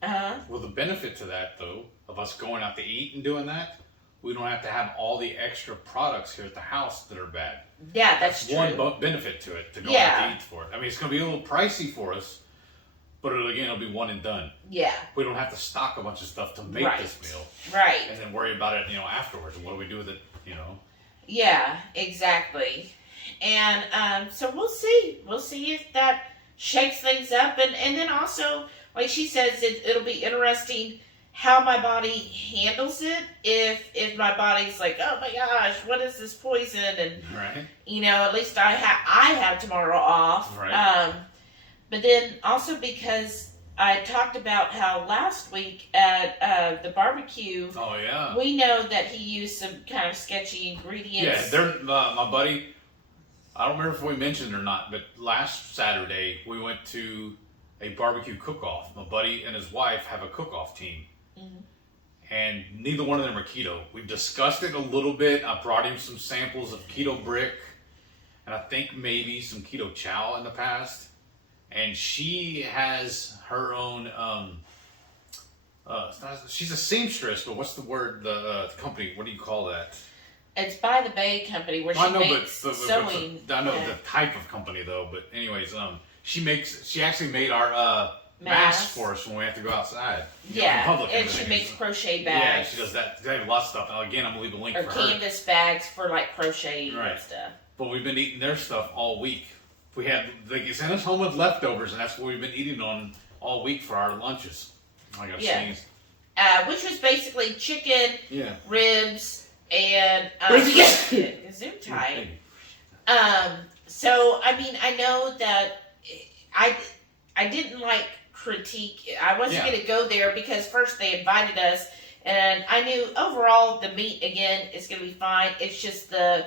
Well, the benefit to that, though, of us going out to eat and doing that, we don't have to have all the extra products here at the house that are bad. Yeah, that's true. One benefit to it, to go out to eat for it. I mean, it's going to be a little pricey for us, but it'll be one and done. Yeah. We don't have to stock a bunch of stuff to make this meal. Right. And then worry about it, afterwards. And what do we do with it, Yeah, exactly. And so we'll see. We'll see if that shakes things up. And then also, like she says, it'll be interesting how my body handles it. If my body's like, oh my gosh, what is this poison? And, at least I have tomorrow off. Right. But then also because I talked about how last week at the barbecue, we know that he used some kind of sketchy ingredients. Yeah, my buddy, I don't remember if we mentioned it or not, but last Saturday we went to a barbecue cook-off. My buddy and his wife have a cook-off team. Mm-hmm. And neither one of them are keto. We've discussed it a little bit. I brought him some samples of keto brick, and I think maybe some keto chow in the past. And she has her own, she's a seamstress, but what's the word, the company, what do you call that? It's By the Bay Company where she makes sewing. I know the type of company though, but anyways, she actually made our masks for us when we have to go outside. Yeah, in public and she makes crochet bags. Yeah, she does that. They have a lot of stuff. Now, again, I'm going to leave a link for her. Or canvas bags for like crocheting and stuff. But we've been eating their stuff all week. They sent us home with leftovers, and that's what we've been eating on all week for our lunches. I got to sneeze. Which was basically chicken, ribs, and zoom tight. So I mean, I know that I didn't like critique. I wasn't going to go there because first they invited us, and I knew overall the meat again is going to be fine. It's just the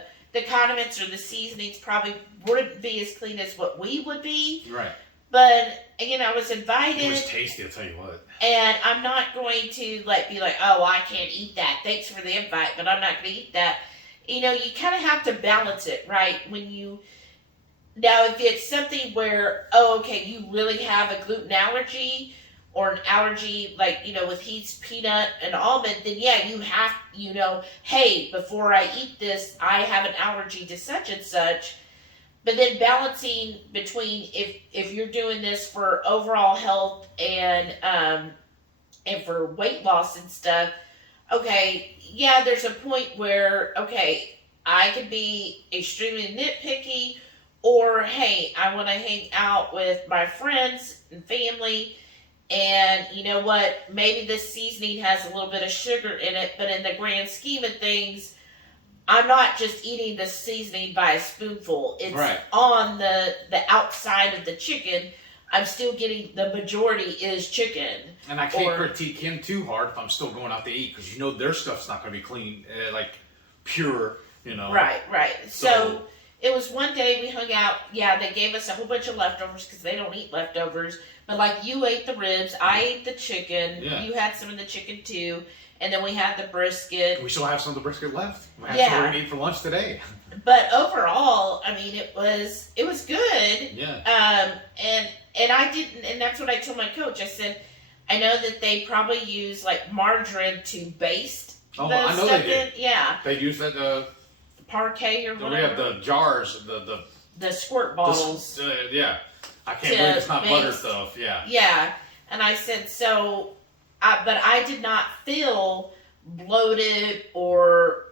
condiments or the seasonings probably wouldn't be as clean as what we would be. Right. But again, I was invited. It was tasty, I'll tell you what. And I'm not going to be like, oh, I can't eat that. Thanks for the invite, but I'm not going to eat that. You kind of have to balance it, right? Now, if it's something where, you really have a gluten allergy or an allergy, with Heath's peanut and almond, then you have, hey, before I eat this, I have an allergy to such and such. But then balancing between if you're doing this for overall health and for weight loss and stuff, there's a point where, I could be extremely nitpicky, or, hey, I want to hang out with my friends and family, And you know what? Maybe this seasoning has a little bit of sugar in it, but in the grand scheme of things, I'm not just eating the seasoning by a spoonful. It's on the outside of the chicken. I'm still getting, the majority is chicken. And I can't critique him too hard if I'm still going out to eat, because you know their stuff's not going to be clean, like pure, you know. Right. So it was one day we hung out. Yeah, they gave us a whole bunch of leftovers because they don't eat leftovers. But like, you ate the ribs, I ate the chicken. Yeah. You had some of the chicken too, and then we had the brisket. We still have some of the brisket left. We're going to eat for lunch today. But overall, I mean, it was good. Yeah. And I didn't, and that's what I told my coach. I said, I know that they probably use like margarine to baste the I know stuff they did. Yeah. They use that parquet or whatever. We have the jars, the squirt bottles. Yeah. I can't believe it's not butter stuff. Yeah. Yeah. And I said, so, but I did not feel bloated or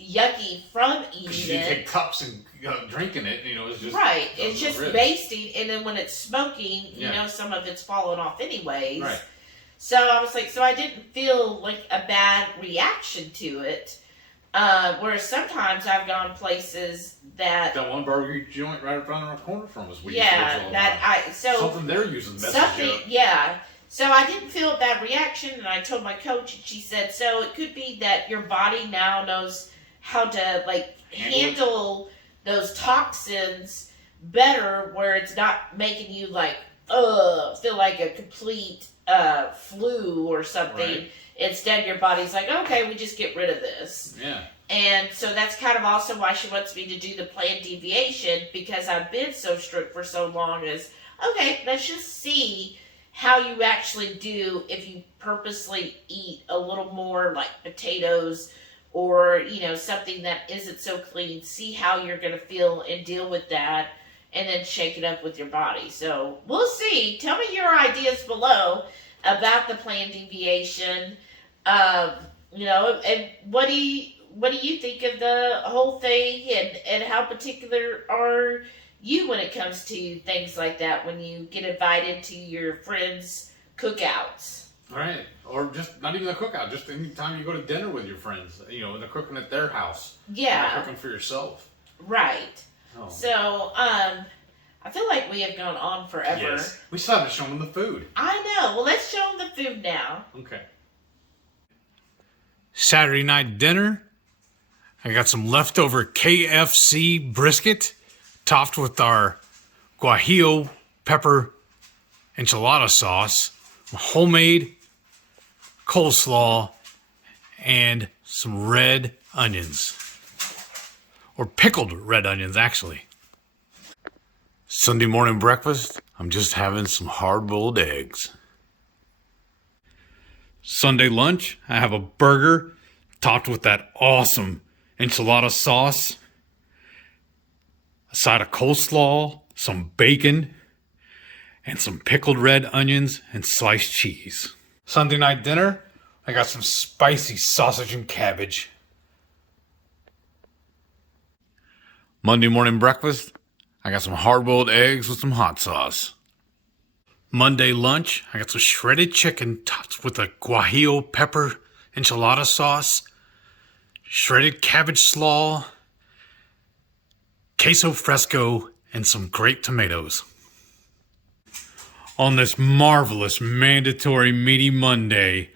yucky from eating it. You take cups and drinking it, you know, it's just... Right. It's just basting, and then when it's smoking, you know, some of it's falling off anyways. Right. So I was like, so I didn't feel like a bad reaction to it. Whereas sometimes I've gone places that one barbecue joint right around the corner from us. Something they're using. So I didn't feel a bad reaction, and I told my coach, and she said, so it could be that your body now knows how to like handle those toxins better, where it's not making you like feel like a complete flu or something. Right. Instead, your body's like, okay, we just get rid of this. Yeah. And so that's kind of also why she wants me to do the planned deviation, because I've been so strict for so long. Is okay, let's just see how you actually do if you purposely eat a little more like potatoes or, you know, something that isn't so clean. See how you're going to feel and deal with that, and then shake it up with your body. So we'll see. Tell me your ideas below about the planned deviation. You know, and what do you think of the whole thing, and how particular are you when it comes to things like that, when you get invited to your friends' cookouts? Right. Or just not even a cookout, just any time you go to dinner with your friends, you know, they're cooking at their house. Yeah. You're not cooking for yourself. Right. Oh. So, I feel like we have gone on forever. Yes. We still have to show them the food. I know. Well, let's show them the food now. Okay. Saturday night dinner. I got some leftover KFC brisket topped with our guajillo pepper enchilada sauce, homemade coleslaw, and some red onions. Or pickled red onions, actually. Sunday morning breakfast, I'm just having some hard-boiled eggs. Sunday lunch, I have a burger topped with that awesome enchilada sauce, a side of coleslaw, some bacon, and some pickled red onions and sliced cheese. Sunday night dinner, I got some spicy sausage and cabbage. Monday morning breakfast, I got some hard-boiled eggs with some hot sauce. Monday lunch, I got some shredded chicken topped with a guajillo pepper enchilada sauce, shredded cabbage slaw, queso fresco, and some grape tomatoes. On this marvelous mandatory meaty Monday,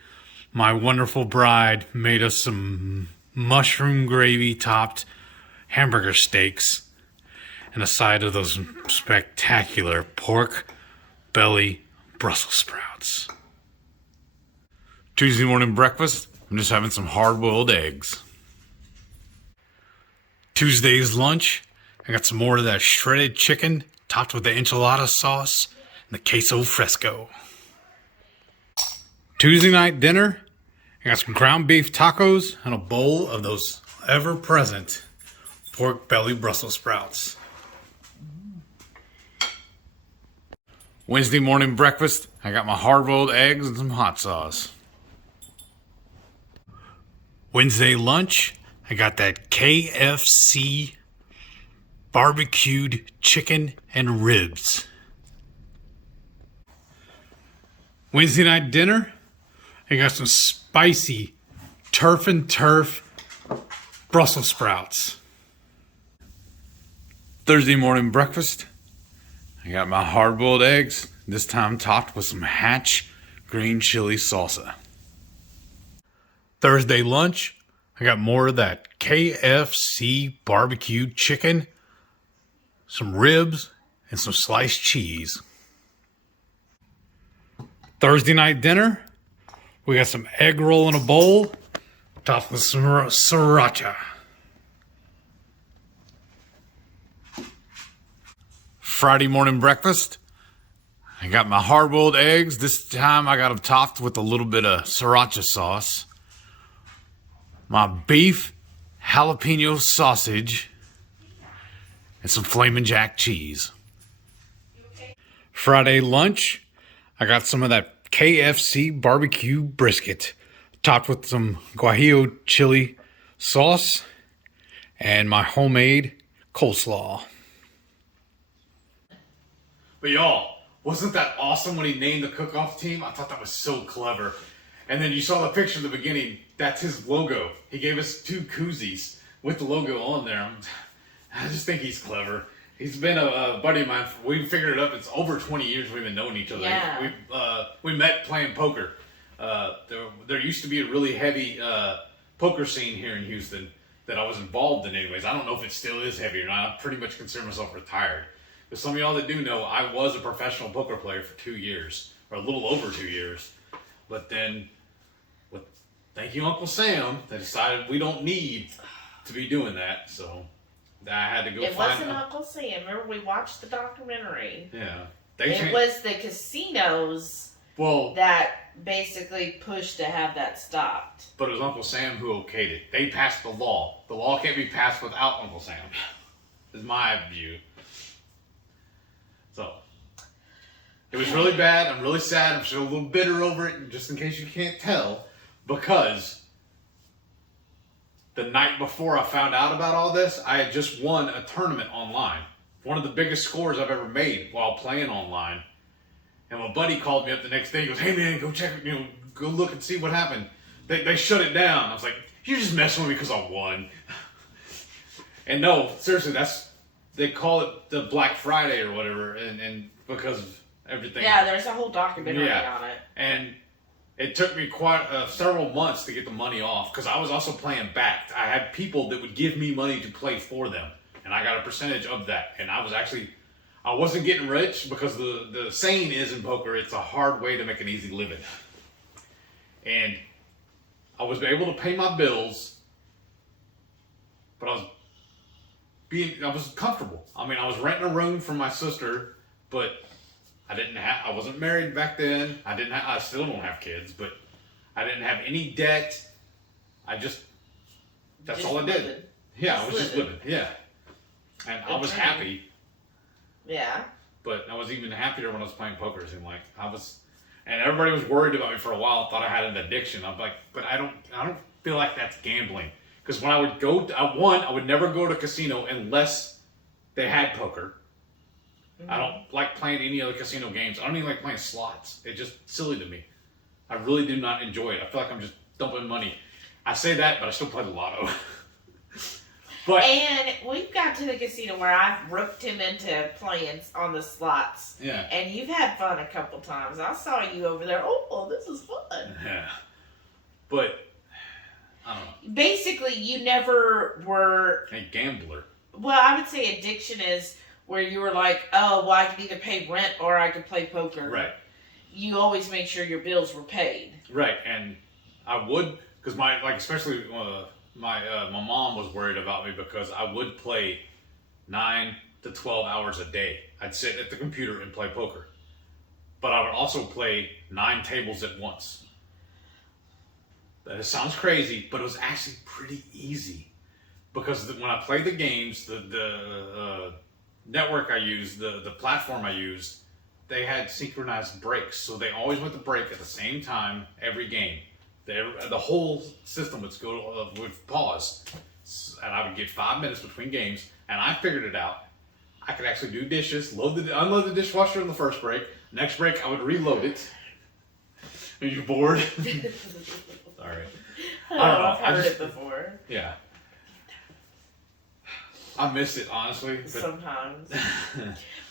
my wonderful bride made us some mushroom gravy topped hamburger steaks and a side of those spectacular pork belly Brussels sprouts. Tuesday morning breakfast, I'm just having some hard-boiled eggs. Tuesday's lunch, I got some more of that shredded chicken topped with the enchilada sauce and the queso fresco. Tuesday night dinner, I got some ground beef tacos and a bowl of those ever-present pork belly Brussels sprouts. Wednesday morning breakfast, I got my hard-boiled eggs and some hot sauce. Wednesday lunch, I got that KFC barbecued chicken and ribs. Wednesday night dinner, I got some spicy turf and turf Brussels sprouts. Thursday morning breakfast, I got my hard-boiled eggs, this time topped with some Hatch green chili salsa. Thursday lunch, I got more of that KFC barbecue chicken, some ribs, and some sliced cheese. Thursday night dinner, we got some egg roll in a bowl, topped with some sriracha. Friday morning breakfast, I got my hard-boiled eggs. This time I got them topped with a little bit of sriracha sauce. My beef jalapeno sausage and some Flamin' Jack cheese. Friday lunch, I got some of that KFC barbecue brisket topped with some guajillo chili sauce and my homemade coleslaw. But y'all, wasn't that awesome when he named the cook-off team? I thought that was so clever. And then you saw the picture at the beginning. That's his logo. He gave us 2 koozies with the logo on there. I just think he's clever. He's been a buddy of mine. We figured it up. It's over 20 years we've been knowing each other. Yeah. We met playing poker. There used to be a really heavy poker scene here in Houston that I was involved in anyways. I don't know if it still is heavy or not. I pretty much consider myself retired. But some of y'all that do know, I was a professional poker player for 2 years, or a little over 2 years. But then, thank you, Uncle Sam, they decided we don't need to be doing that. So I had to go It find wasn't Uncle Sam. Remember, we watched the documentary. Yeah. It was the casinos that basically pushed to have that stopped. But it was Uncle Sam who okayed it. They passed the law. The law can't be passed without Uncle Sam, is my view. So, it was really bad. I'm really sad. I'm still a little bitter over it, just in case you can't tell, because the night before I found out about all this, I had just won a tournament online. One of the biggest scores I've ever made while playing online. And my buddy called me up the next day. He goes, "Hey man, go check, go look and see what happened. They shut it down." I was like, "You're just messing with me because I won." And no, seriously, they call it the Black Friday or whatever, and because of everything. Yeah, there's a whole documentary on it. And it took me quite several months to get the money off because I was also playing backed. I had people that would give me money to play for them, and I got a percentage of that. And I wasn't getting rich because the saying is in poker, it's a hard way to make an easy living. And I was able to pay my bills, but I was comfortable. I mean, I was renting a room from my sister, but I wasn't married back then. I still don't have kids, but I didn't have any debt. That's all I did. Living. Yeah, I was just living. Yeah. And I was happy. Yeah. But I was even happier when I was playing poker. It seemed like and everybody was worried about me for a while. Thought I had an addiction. I'm like, but I don't feel like that's gambling. Because when I would go, I would never go to a casino unless they had poker. Mm-hmm. I don't like playing any other casino games. I don't even like playing slots. It's just silly to me. I really do not enjoy it. I feel like I'm just dumping money. I say that, but I still play the lotto. And we've got to the casino where I've roped him into playing on the slots. Yeah. And you've had fun a couple times. I saw you over there. Oh, this is fun. Yeah. But I don't know. Basically, you never were a gambler. Well, I would say addiction is where you were like, oh, well, I could either pay rent or I could play poker. Right. You always made sure your bills were paid. Right, and I would, because especially my mom was worried about me because I would play 9 to 12 hours a day. I'd sit at the computer and play poker. But I would also play 9 tables at once. That sounds crazy, but it was actually pretty easy. Because when I played the games, the network I used, the platform I used, they had synchronized breaks. So they always went to break at the same time every game. The whole system would pause. And I would get 5 minutes between games. And I figured it out. I could actually do dishes, unload the dishwasher in the first break. Next break, I would reload it. Are you bored? Sorry. Oh, I've heard it before. Yeah. I miss it, honestly. But... Sometimes.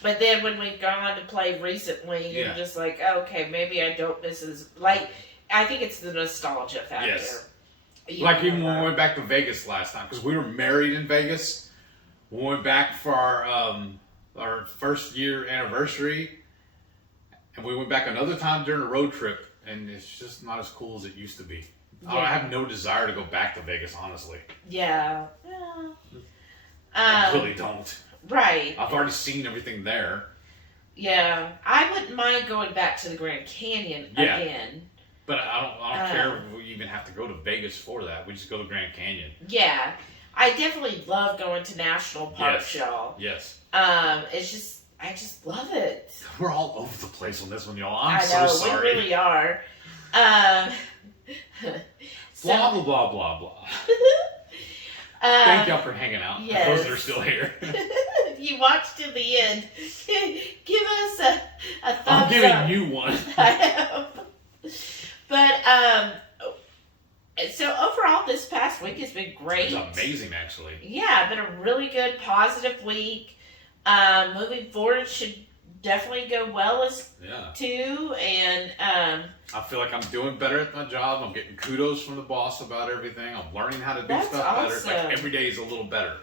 But then when we've gone to play recently, you're just like, okay, maybe I don't miss as... Like, I think it's the nostalgia factor. Yes. Like even when we went back to Vegas last time, because we were married in Vegas. We went back for our first year anniversary. And we went back another time during a road trip. And it's just not as cool as it used to be. Yeah. I have no desire to go back to Vegas, honestly. Yeah. I really don't. Right. I've already seen everything there. Yeah. I wouldn't mind going back to the Grand Canyon again. But I don't care if we even have to go to Vegas for that. We just go to Grand Canyon. Yeah. I definitely love going to national parks, y'all. Yes. It's just... I just love it. We're all over the place on this one, y'all. I'm so sorry. We really are. Blah, blah, blah, blah, blah. Thank y'all for hanging out. Yes. Those that are still here. You watched to the end. Give us a thumbs up. I'm giving you one. I am. But, so overall, this past week has been great. It's amazing, actually. Yeah, been a really good, positive week. Moving forward should definitely go well too, and I feel like I'm doing better at my job. I'm getting kudos from the boss about everything. I'm learning how to do stuff better. It's like every day is a little better.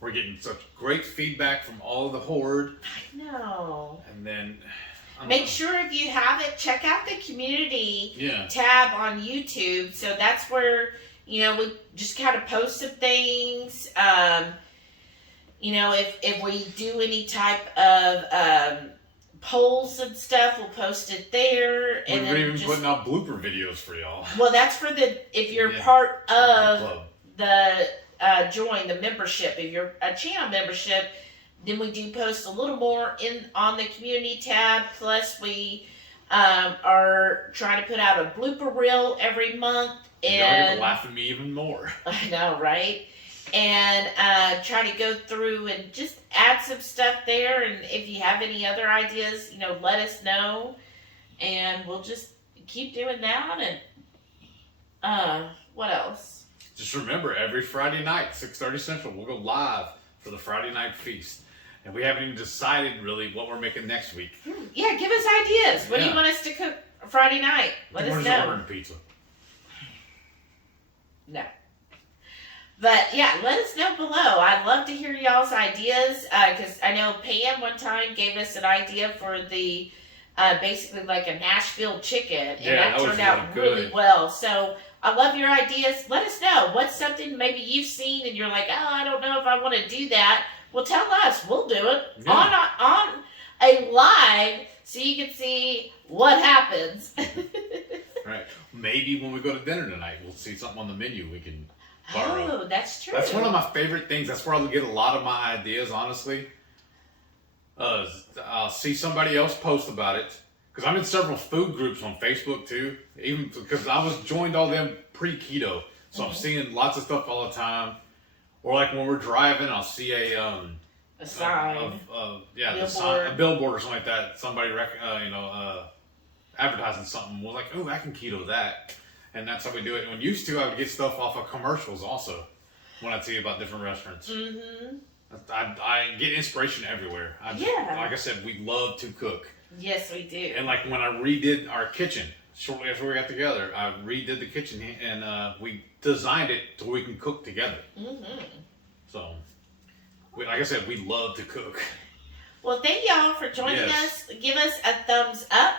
We're getting such great feedback from all of the Horde. I know. And then make sure if you haven't, check out the community tab on YouTube. So that's where we just kind of post some things. If we do any type of polls and stuff, we'll post it there. And we're even putting out blooper videos for y'all. Well, that's for if you're part of the join the membership. If you're a channel membership, then we do post a little more on the community tab. Plus, we are trying to put out a blooper reel every month. And you're laughing at me even more. I know, right? And try to go through and just add some stuff there. And if you have any other ideas, let us know. And we'll just keep doing that. And what else? Just remember, every Friday night, 6:30 Central, we'll go live for the Friday night feast. And we haven't even decided really what we're making next week. Yeah, give us ideas. What do you want us to cook Friday night? Let us know. We're just ordering pizza. No. But yeah, let us know below. I'd love to hear y'all's ideas because I know Pam one time gave us an idea for the basically like a Nashville chicken, and that turned out really well. So I love your ideas. Let us know what's something maybe you've seen and you're like, oh, I don't know if I want to do that. Well, tell us. We'll do it on a live so you can see what happens. Right. Maybe when we go to dinner tonight, we'll see something on the menu we can borrow. Oh, that's true. That's one of my favorite things. That's where I'll get a lot of my ideas, honestly. I'll see somebody else post about it. Because I'm in several food groups on Facebook, too. Even because I was joined all them pre-keto. So I'm seeing lots of stuff all the time. Or like when we're driving, I'll see a sign. A billboard or something like that. Somebody, advertising something. We're like, oh, I can keto that. And that's how we do it. And when used to, I would get stuff off of commercials also. When I'd see about different restaurants. Mm-hmm. I get inspiration everywhere. Like I said, we love to cook. Yes, we do. And like when I redid our kitchen, shortly after we got together, I redid the kitchen and we designed it so we can cook together. Mm-hmm. So, like I said, we love to cook. Well, thank y'all for joining us. Give us a thumbs up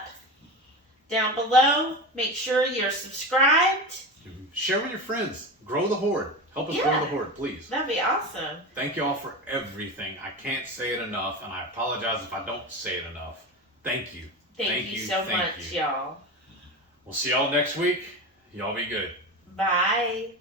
down below. Make sure you're subscribed. Share with your friends. Grow the Horde. Help us grow the Horde, please. That'd be awesome. Thank y'all for everything. I can't say it enough, and I apologize if I don't say it enough. Thank you. Thank you so much, y'all. We'll see y'all next week. Y'all be good. Bye.